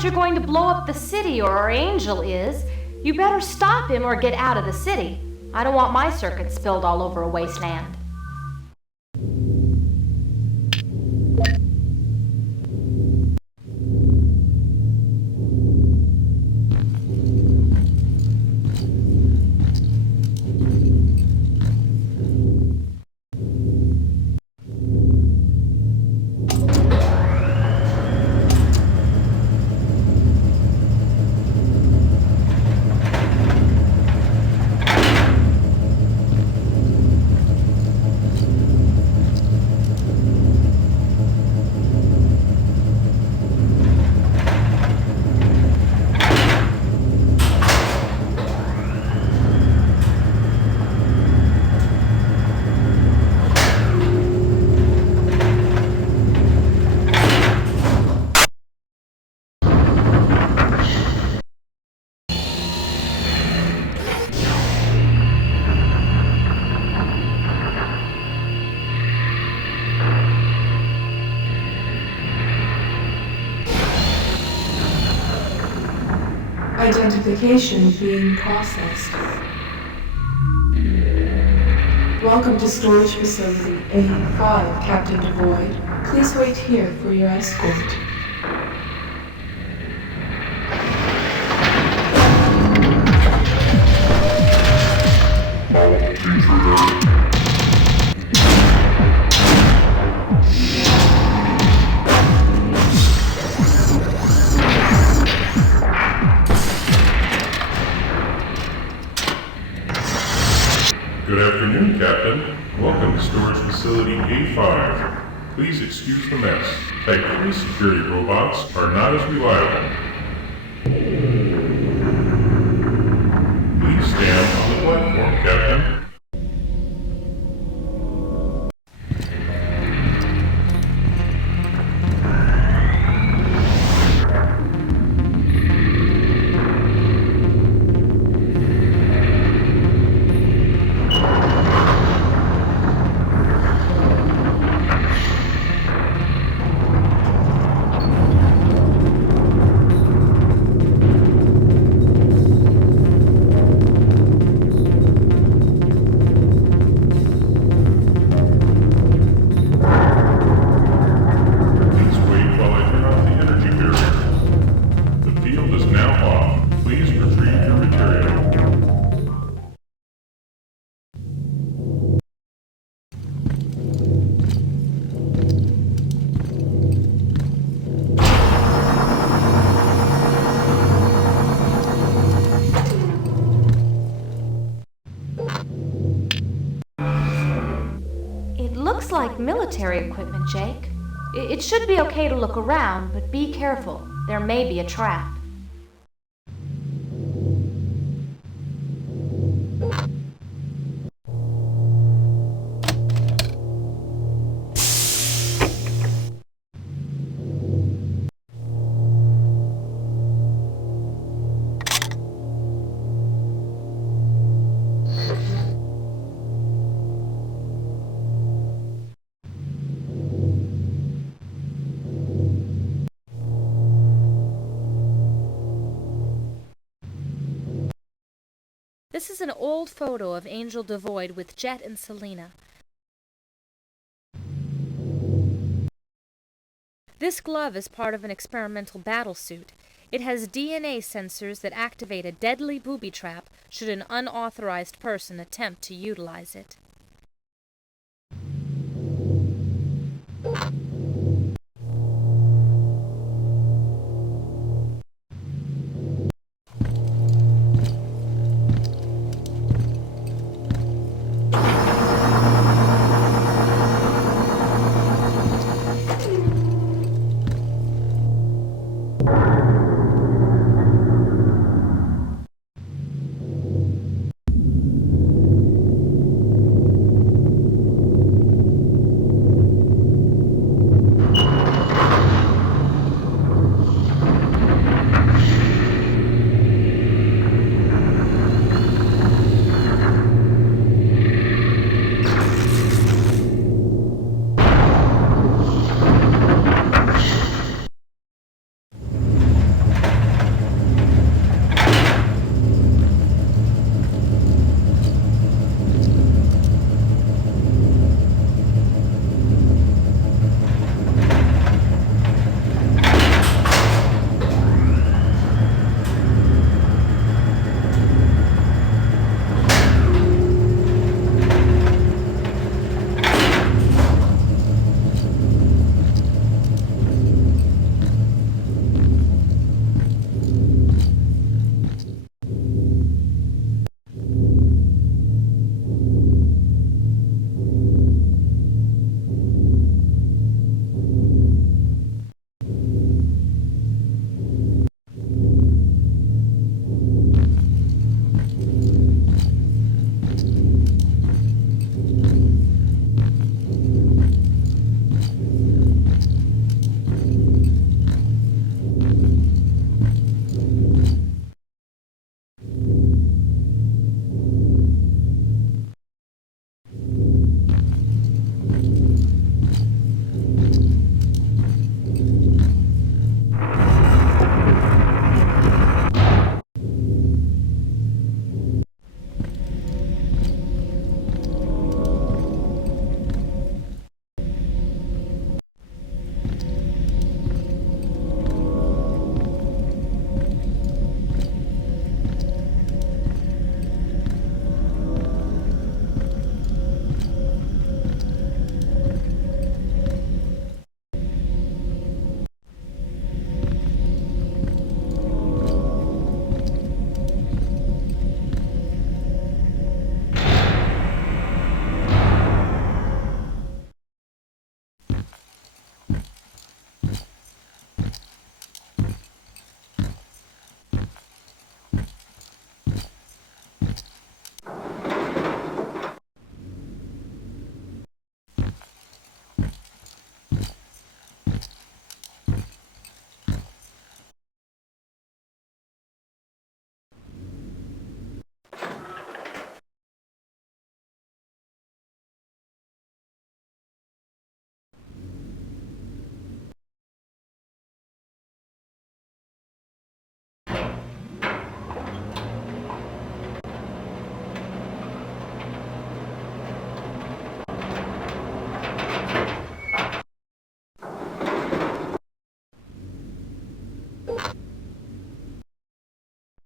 You're going to blow up the city, or our angel is. You better stop him or get out of the city. I don't want my circuit spilled all over a wasteland. Identification being processed. Welcome to storage facility A5, Captain Devoid. Please wait here for your escort. Good afternoon, Captain. Welcome to Storage Facility A5. Please excuse the mess. Type 3 security robots are not as reliable. Please stand on the platform, Captain. Looks like military equipment, Jake. It should be okay to look around, but be careful. There may be a trap. This is an old photo of Angel Devoid with Jet and Selena. This glove is part of an experimental battlesuit. It has DNA sensors that activate a deadly booby trap should an unauthorized person attempt to utilize it.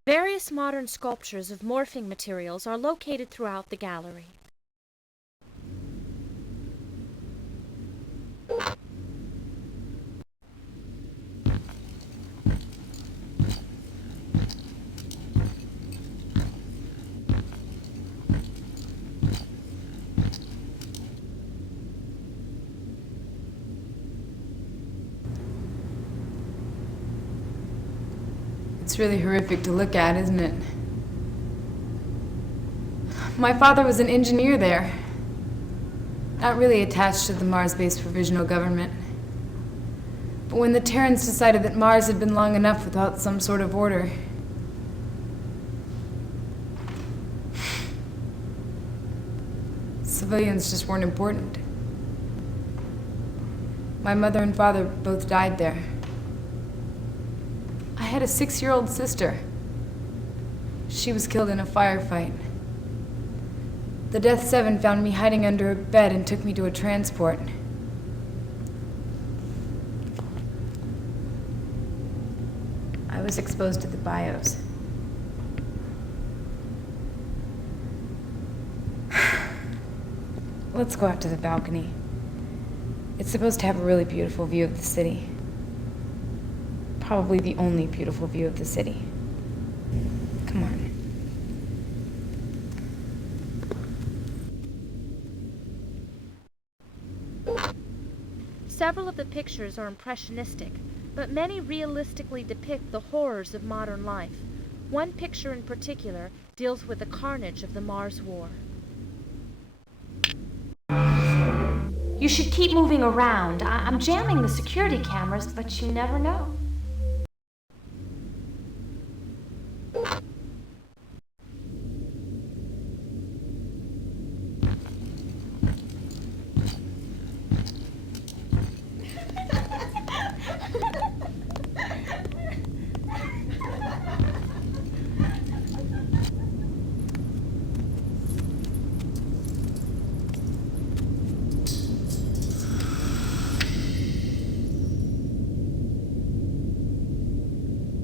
Various modern sculptures of morphing materials are located throughout the gallery. It's really horrific to look at, isn't it? My father was an engineer there. Not really attached to the Mars-based provisional government. But when the Terrans decided that Mars had been long enough without some sort of order, civilians just weren't important. My mother and father both died there. I had a 6-year-old sister. She was killed in a firefight. The Death 7 found me hiding under a bed and took me to a transport. I was exposed to the bios. Let's go out to the balcony. It's supposed to have a really beautiful view of the city. Probably the only beautiful view of the city. Come on. Several of the pictures are impressionistic, but many realistically depict the horrors of modern life. One picture in particular deals with the carnage of the Mars War. You should keep moving around. I'm jamming the security cameras, but you never know.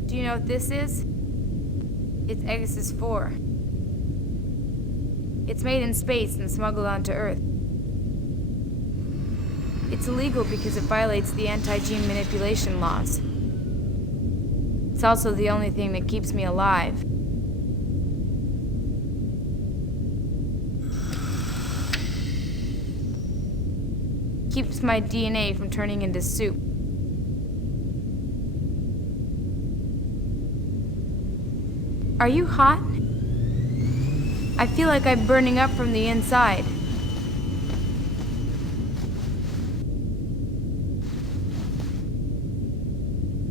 Do you know what this is? It's Exodus 4. It's made in space and smuggled onto Earth. It's illegal because it violates the anti-gene manipulation laws. It's also the only thing that keeps me alive. Keeps my DNA from turning into soup. Are you hot? I feel like I'm burning up from the inside.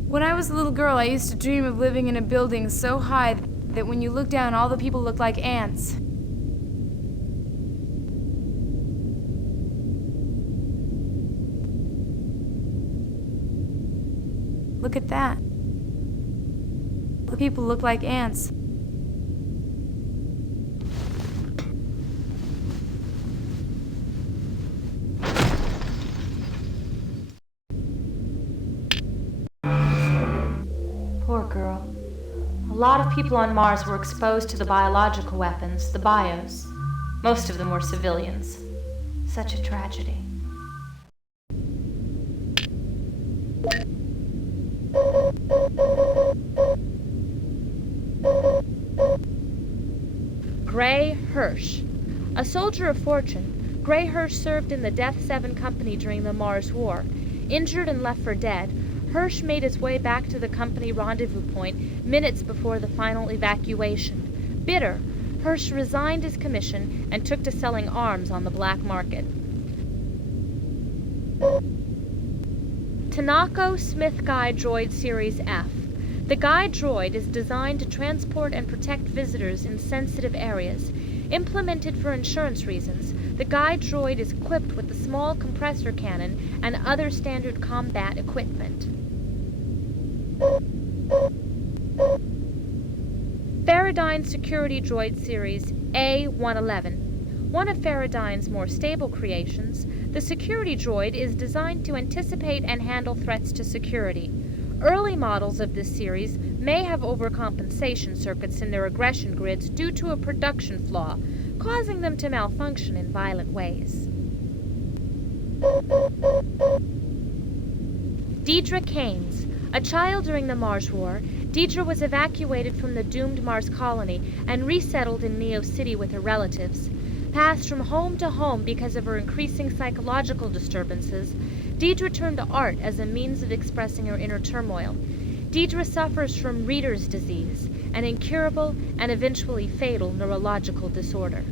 When I was a little girl, I used to dream of living in a building so high that when you look down, all the people look like ants. Look at that. The people look like ants. Poor girl. A lot of people on Mars were exposed to the biological weapons, the bios. Most of them were civilians. Such a tragedy. Gray Hirsch. A soldier of fortune, Gray Hirsch served in the Death 7 company during the Mars War. Injured and left for dead, Hirsch made his way back to the company rendezvous point minutes before the final evacuation. Bitter, Hirsch resigned his commission and took to selling arms on the black market. Tanako Smith Guide Droid Series F. The guide droid is designed to transport and protect visitors in sensitive areas. Implemented for insurance reasons, the guide droid is equipped with a small compressor cannon and other standard combat equipment. Faradyne Security Droid Series A-111. One of Faradyne's more stable creations, the security droid is designed to anticipate and handle threats to security. Early models of this series may have overcompensation circuits in their aggression grids due to a production flaw, causing them to malfunction in violent ways. Deidre Keynes. A child during the Mars War, Deidre was evacuated from the doomed Mars colony and resettled in Neo City with her relatives. Passed from home to home because of her increasing psychological disturbances, Deidre turned to art as a means of expressing her inner turmoil. Deidre suffers from reader's disease, an incurable and eventually fatal neurological disorder.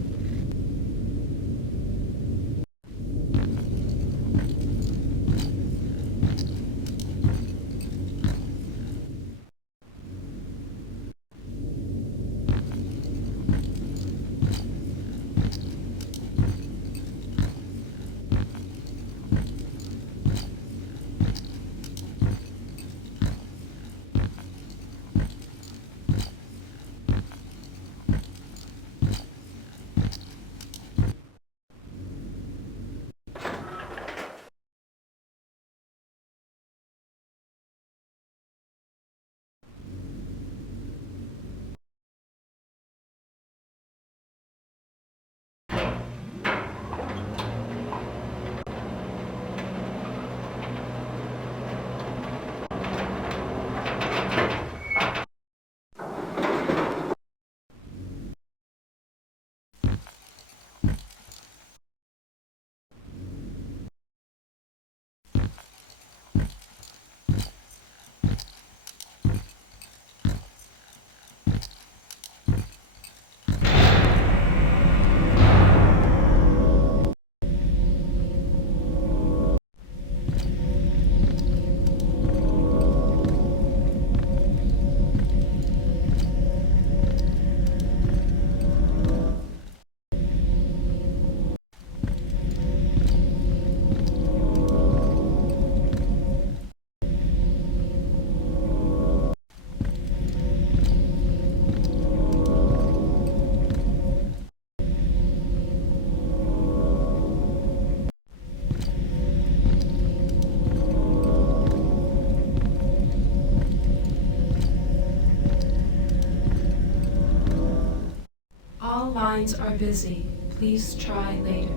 All lines are busy. Please try later.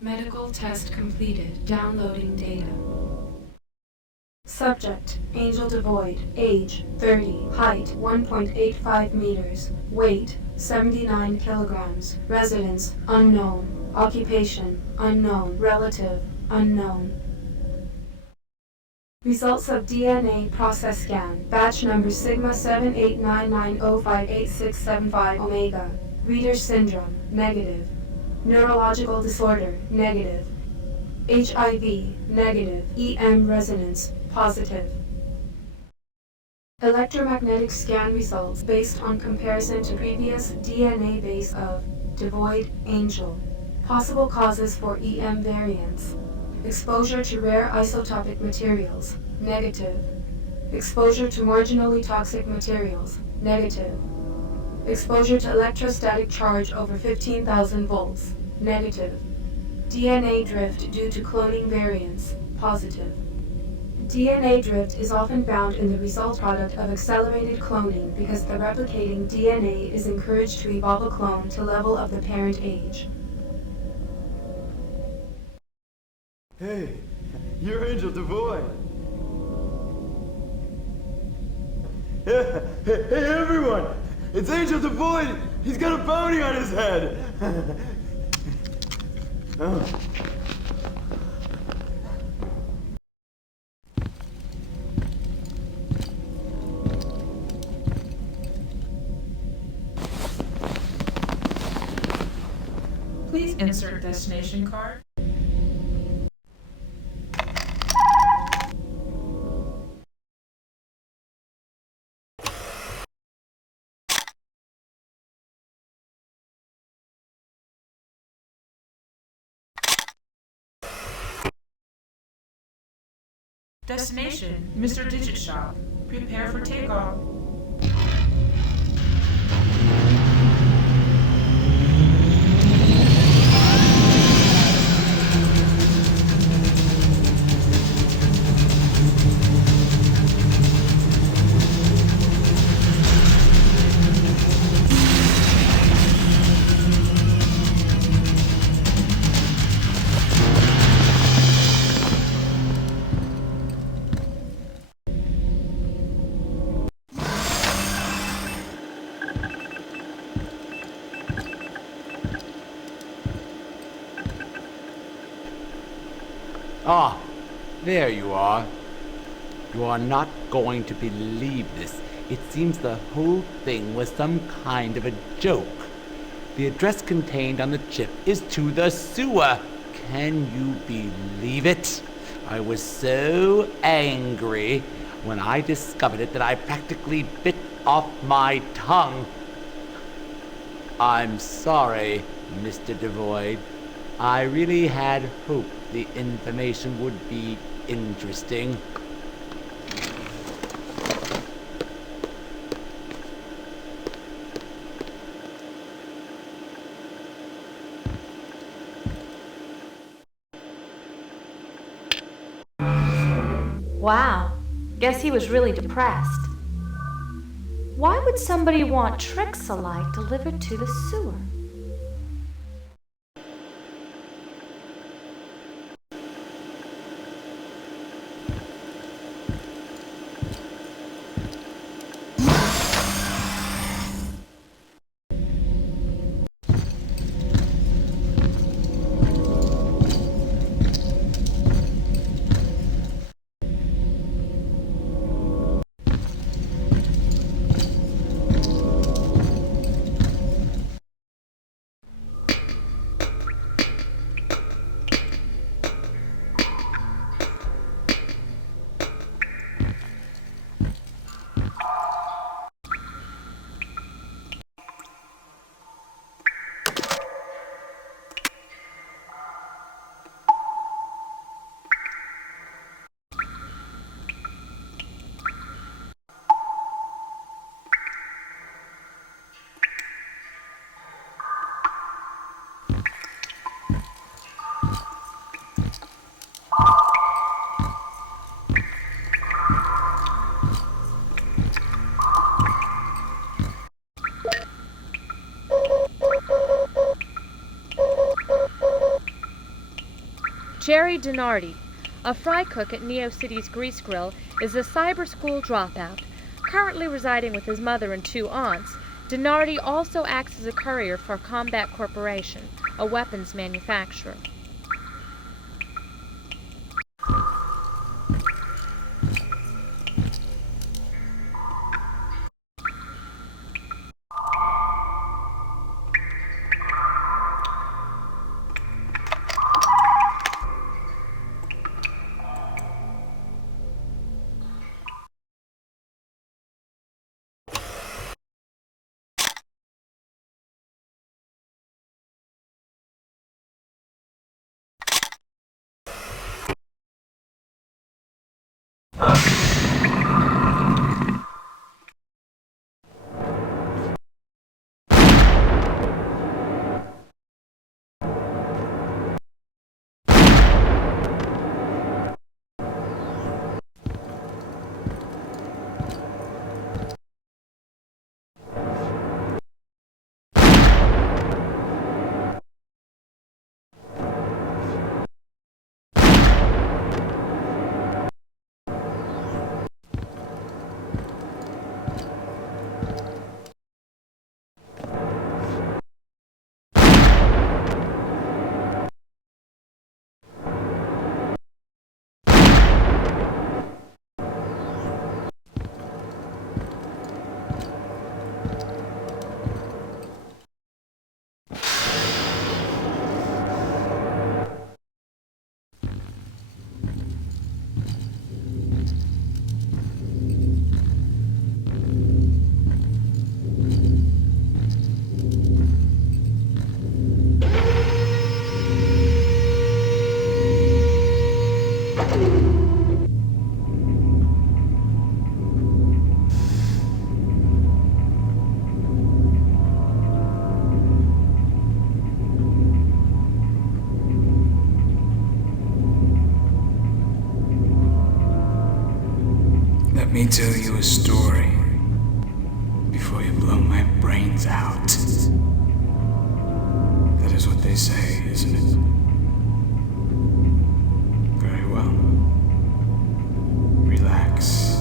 Medical test completed. Downloading data. Subject, Angel Devoid, age 30, height 1.85 meters, weight 79 kilograms, residence unknown, occupation unknown, relative unknown. Results of DNA process scan, batch number Sigma 7899058675 Omega, Reader syndrome, negative, neurological disorder, negative, HIV, negative, EM resonance, positive. Electromagnetic scan results based on comparison to previous DNA base of Devoid Angel. Possible causes for EM variants. Exposure to rare isotopic materials, negative. Exposure to marginally toxic materials, negative. Exposure to electrostatic charge over 15,000 volts, negative. DNA drift due to cloning variants, positive. DNA drift is often found in the result product of accelerated cloning because the replicating DNA is encouraged to evolve a clone to level of the parent age. Hey, you're Angel Devoid. Hey, everyone! It's Angel Devoid! He's got a bounty on his head! Oh. Please insert destination card. Destination, Mr. Digit Shop. Prepare for takeoff. Ah, there you are. You are not going to believe this. It seems the whole thing was some kind of a joke. The address contained on the chip is to the sewer. Can you believe it? I was so angry when I discovered it that I practically bit off my tongue. I'm sorry, Mr. Devoid. I really had hoped the information would be interesting. Wow, guess he was really depressed. Why would somebody want Trix-alike delivered to the sewer? Jerry Dinardi, a fry cook at Neo City's Grease Grill, is a cyber school dropout. Currently residing with his mother and 2 aunts, Dinardi also acts as a courier for Combat Corporation, a weapons manufacturer. Let me tell you a story before you blow my brains out. That is what they say, isn't it? Very well. Relax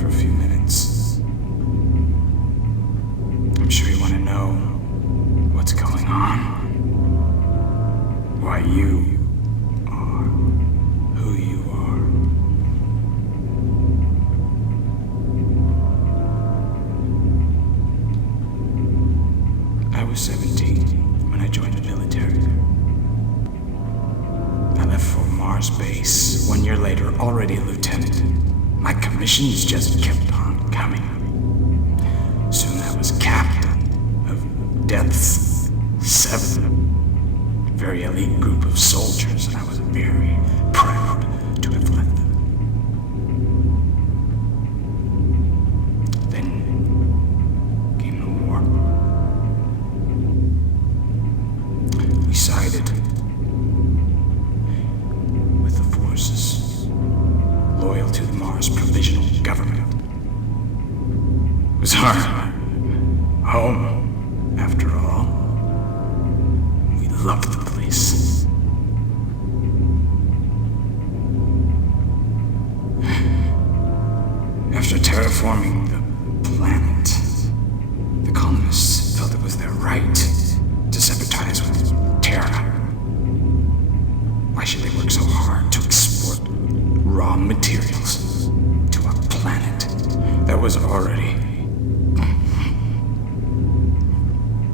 for a few minutes. I'm sure you want to know what's going on. Why you are who later, already a lieutenant. My commissions just kept on coming. Soon I was captain of Death's 7, a very elite group of soldiers, and I was very proud to have led them. Then came the war. We sided with the forces loyal to the Mars Provisional Government. It was our home, after all. We loved the place. After terraforming the planet, the colonists felt it was their right to sever ties with Terra. Why should they work so hard to export raw materials to a planet that was already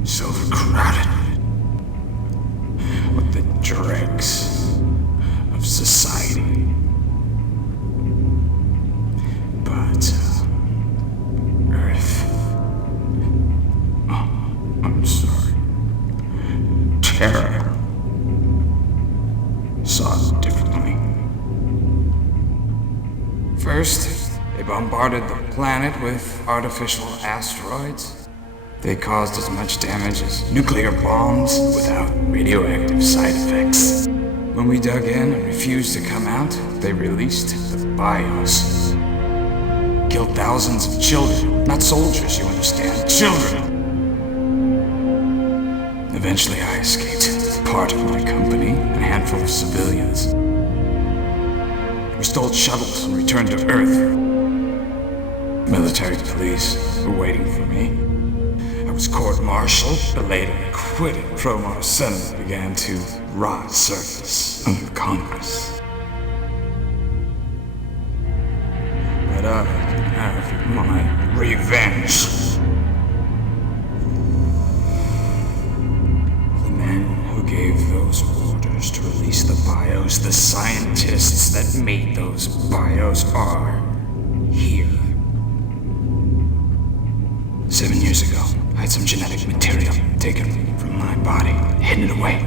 so overcrowded with the dregs of society? But Earth, I'm sorry, Terra saw it differently. First, they bombarded the planet with artificial asteroids. They caused as much damage as nuclear bombs without radioactive side effects. When we dug in and refused to come out, they released the BIOS. Killed thousands of children. Not soldiers, you understand. Children! Eventually I escaped. Part of my company and a handful of civilians. We stole shuttles and returned to Earth. Military police were waiting for me. I was court-martialed, but later acquitted. Promar Senate began to rot surface under Congress. But I can have my revenge. The men who gave those orders to release the BIOS, the scientists that made those BIOS are here. 7 years ago, I had some genetic material taken from my body, hidden away.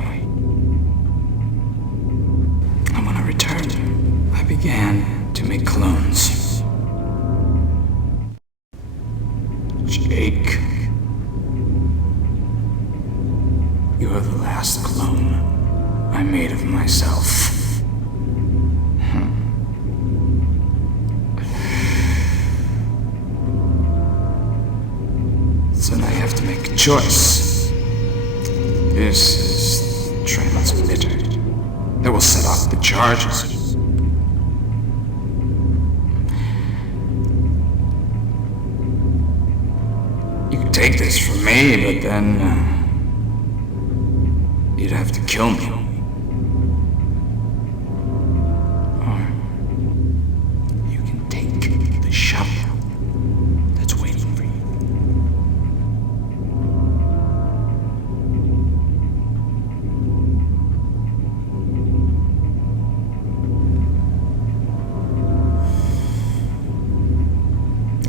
And when I returned, I began to make clones. Jake, you are the last clone I made of myself. So now you have to make a choice. This is the transmitter that will set off the charges. You could take this from me, but then you'd have to kill me. Or you can take the shuttle that's waiting for you.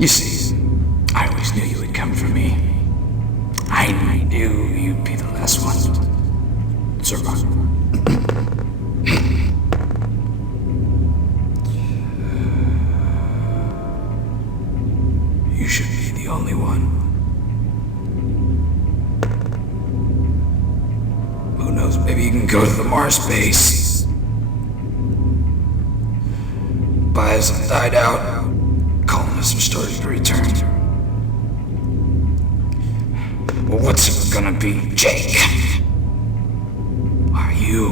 You see, I always knew you would come for me. I knew you'd be the last one. Survive. You should be the only one. Who knows, maybe you can go to the Mars base. Bias have died out. Colonists are starting to return. Well, what's it gonna be, Jake? Are you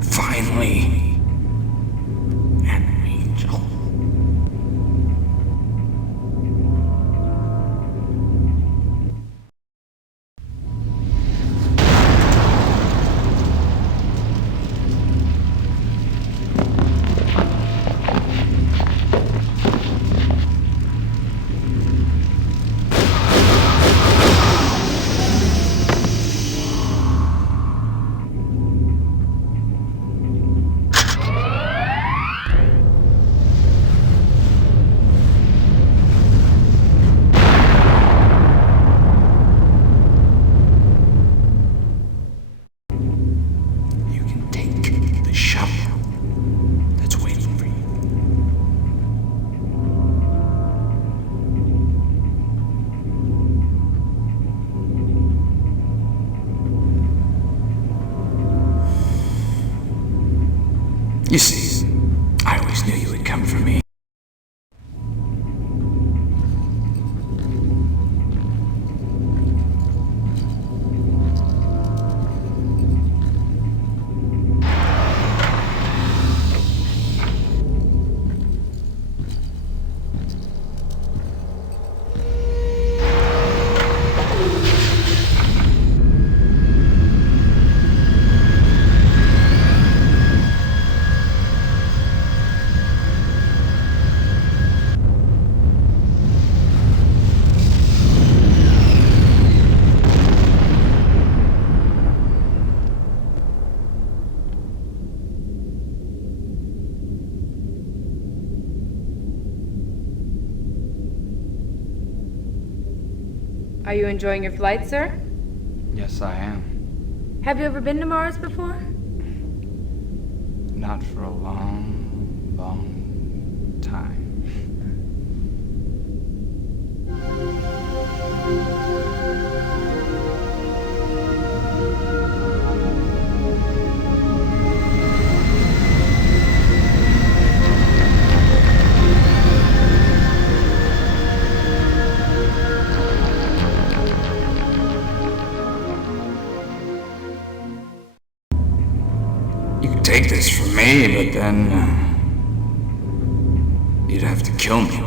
finally an angel? You see, I always knew you would come for me. Are you enjoying your flight, sir? Yes, I am. Have you ever been to Mars before? Not for a long, long time. You could take this from me, but then you'd have to kill me.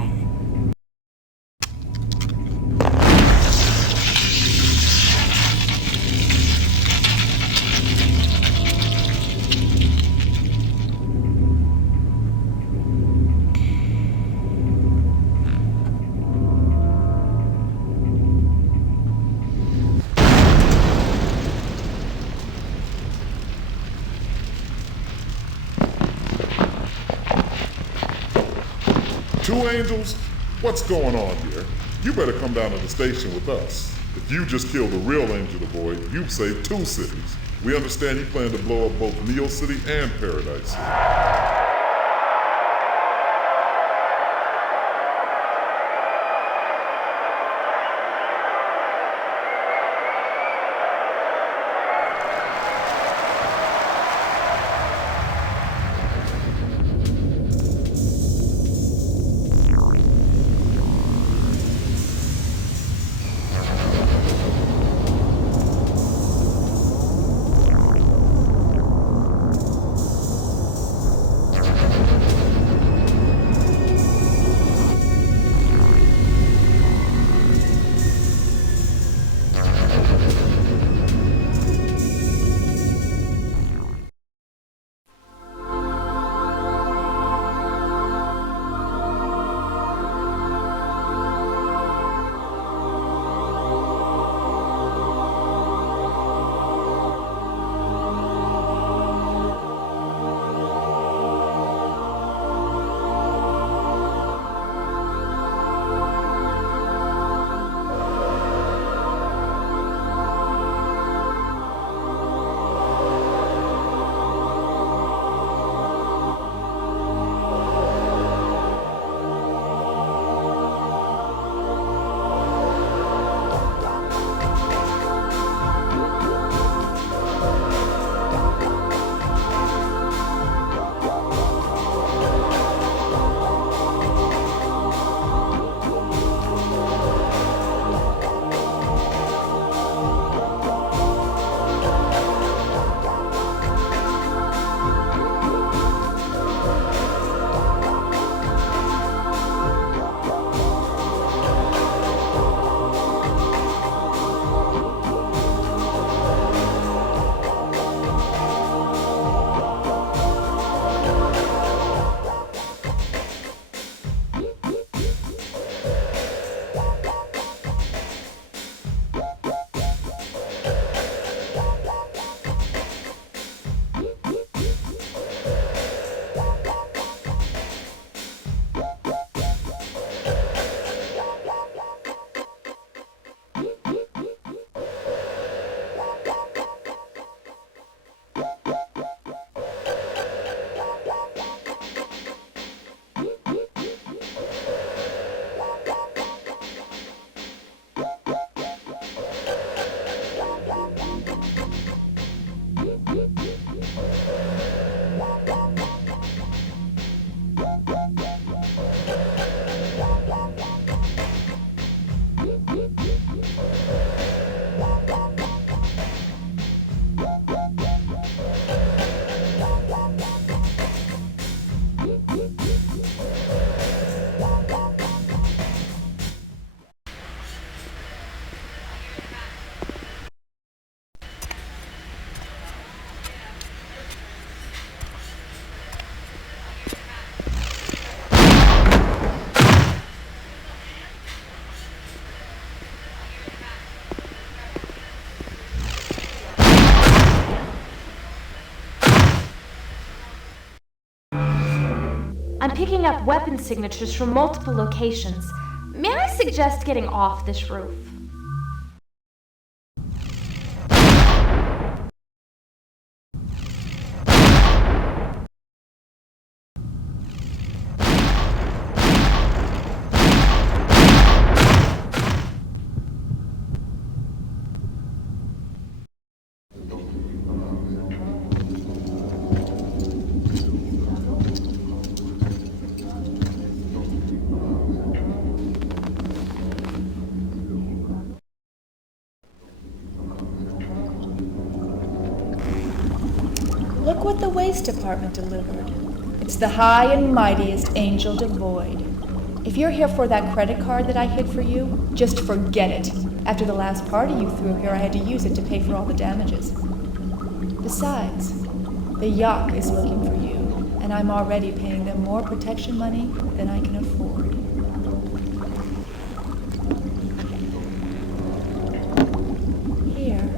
Two angels? What's going on here? You better come down to the station with us. If you just killed the real Angel Devoid, you've saved 2 cities. We understand you plan to blow up both Neo City and Paradise. I'm picking up weapon signatures from multiple locations. May I suggest getting off this roof? Look what the waste department delivered. It's the high and mightiest Angel Devoid. If you're here for that credit card that I hid for you, just forget it. After the last party you threw here, I had to use it to pay for all the damages. Besides, the Yak is looking for you, and I'm already paying them more protection money than I can afford. Here.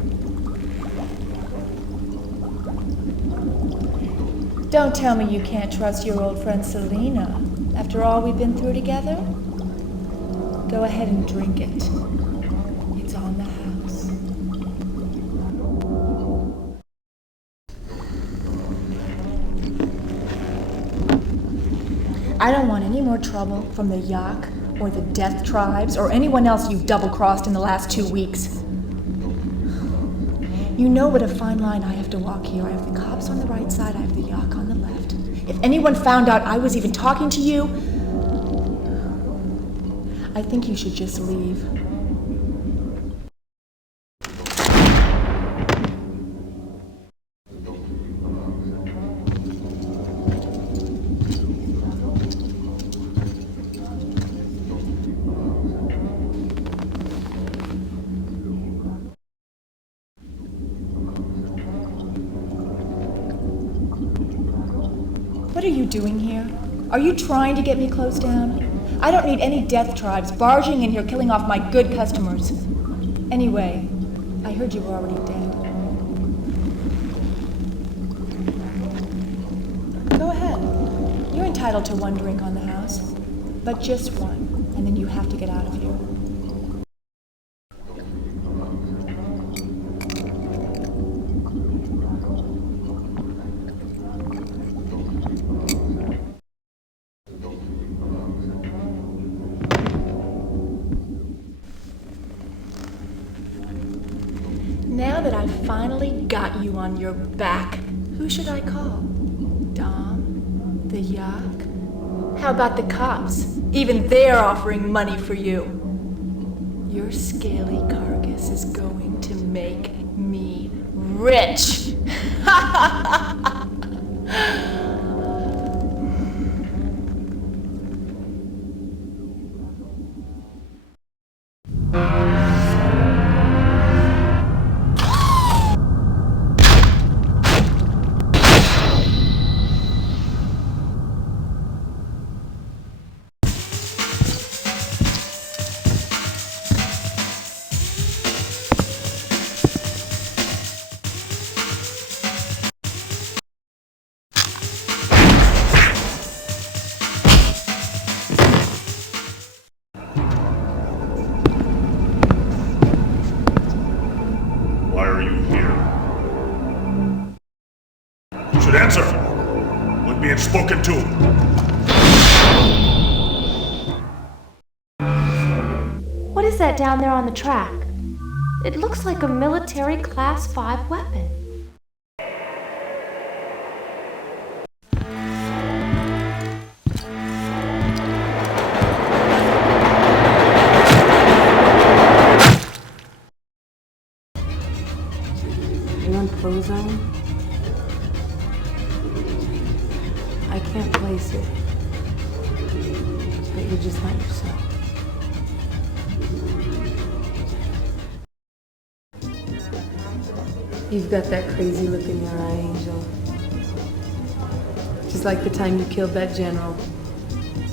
Don't tell me you can't trust your old friend Selena after all we've been through together. Go ahead and drink it. It's on the house. I don't want any more trouble from the Yak or the Death Tribes or anyone else you've double-crossed in the last 2 weeks. You know what a fine line I have to walk here. I have the cops on the right side, I have the Yak on the left. If anyone found out I was even talking to you, I think you should just leave. What are you doing here? Are you trying to get me closed down? I don't need any death tribes barging in here killing off my good customers. Anyway, I heard you were already dead. Go ahead. You're entitled to 1 drink on the house. But just 1, and then you have to get out of here. Now that I've finally got you on your back, who should I call? Dom? The Yak? How about the cops? Even they're offering money for you. Your scaly carcass is going to make me rich. Answer! We're being spoken to. What is that down there on the track? It looks like a military Class 5 weapon. You on Pro Zone? I can't place it, but you're just not yourself. You've got that crazy look in your eye, Angel. Just like the time you killed that general.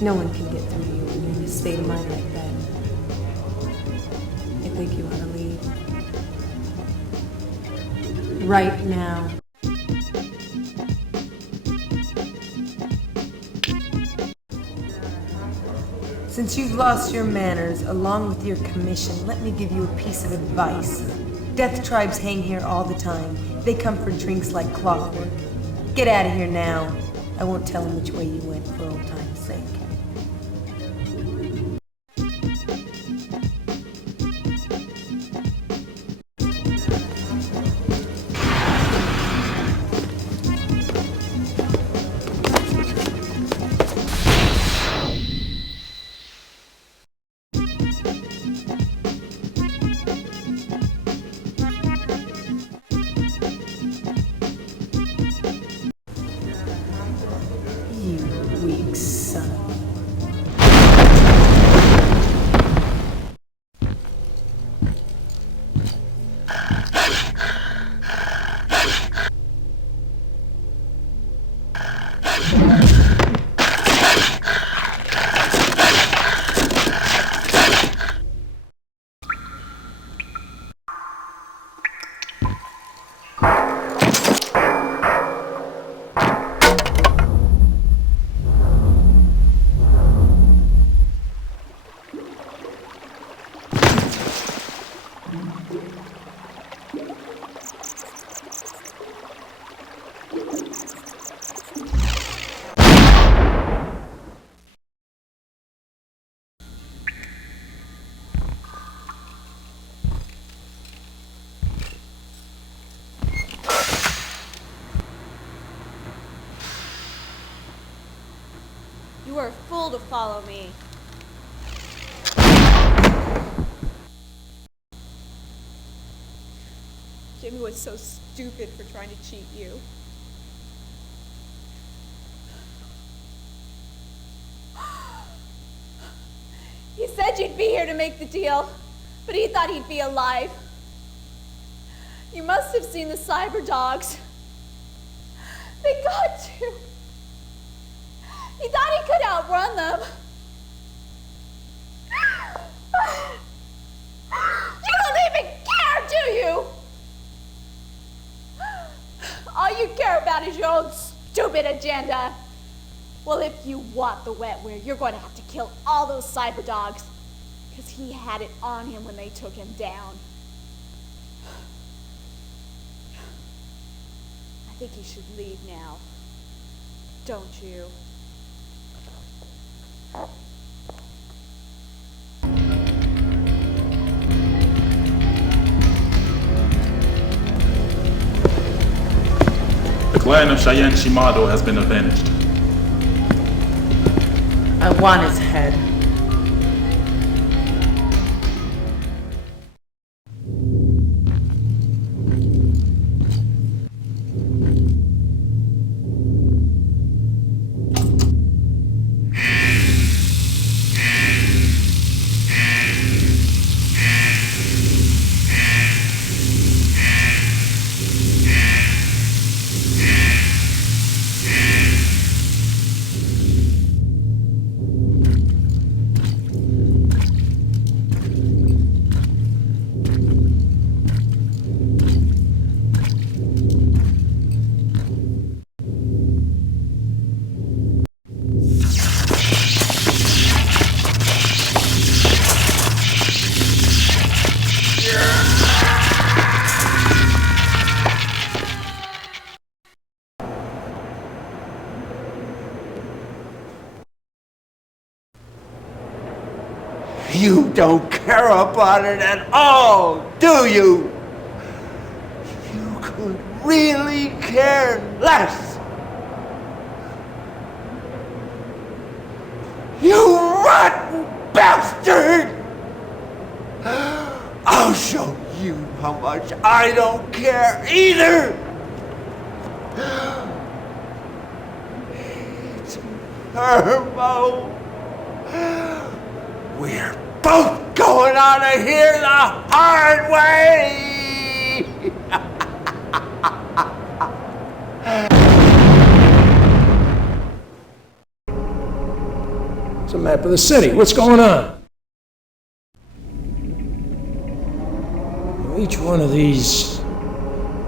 No one can get through you when you're in a state of mind like that. I think you ought to leave. Right now. Since you've lost your manners, along with your commission, let me give you a piece of advice. Death tribes hang here all the time. They come for drinks like clockwork. Get out of here now. I won't tell them which way you went for old time's sake. You are a fool to follow me. Jimmy was so stupid for trying to cheat you. He said you'd be here to make the deal, but he thought he'd be alive. You must have seen the cyber dogs. They got you. He thought he could outrun them. You don't even care, do you? All you care about is your own stupid agenda. Well, if you want the wetware, you're going to have to kill all those cyber dogs, because he had it on him when they took him down. I think you should leave now. Don't you? The clan of Cheyenne Shimado has been avenged. I want his head. You don't care about it at all, do you? You could really care less. You rotten bastard! I'll show you how much I don't care either! It's Hermo. We're both going out of here the hard way! It's a map of the city. What's going on? Each one of these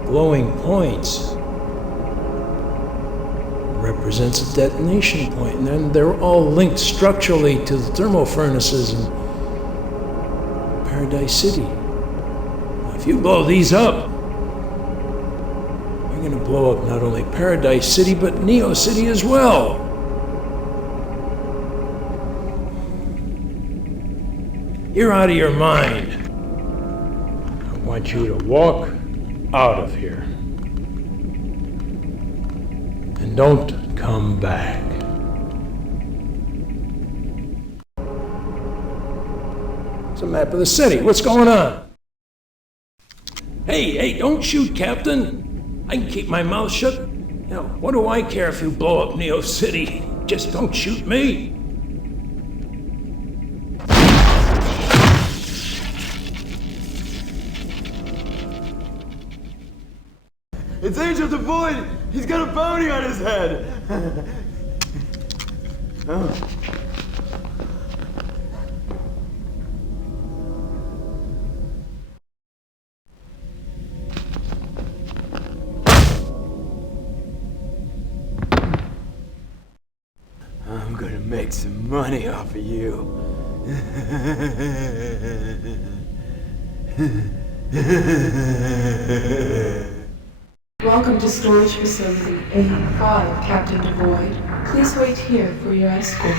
glowing points represents a detonation point, and then they're all linked structurally to the thermal furnaces in Paradise City. Now, if you blow these up, you're going to blow up not only Paradise City, but Neo City as well. You're out of your mind. I want you to walk out of here. And don't come back. It's a map of the city. What's going on? Hey, don't shoot, Captain. I can keep my mouth shut. You know, what do I care if you blow up Neo City? Just don't shoot me. It's Angel Devoid! He's got a bounty on his head! Oh. I'm gonna make some money off of you. Welcome to storage facility A5, Captain Devoid. Please wait here for your escort.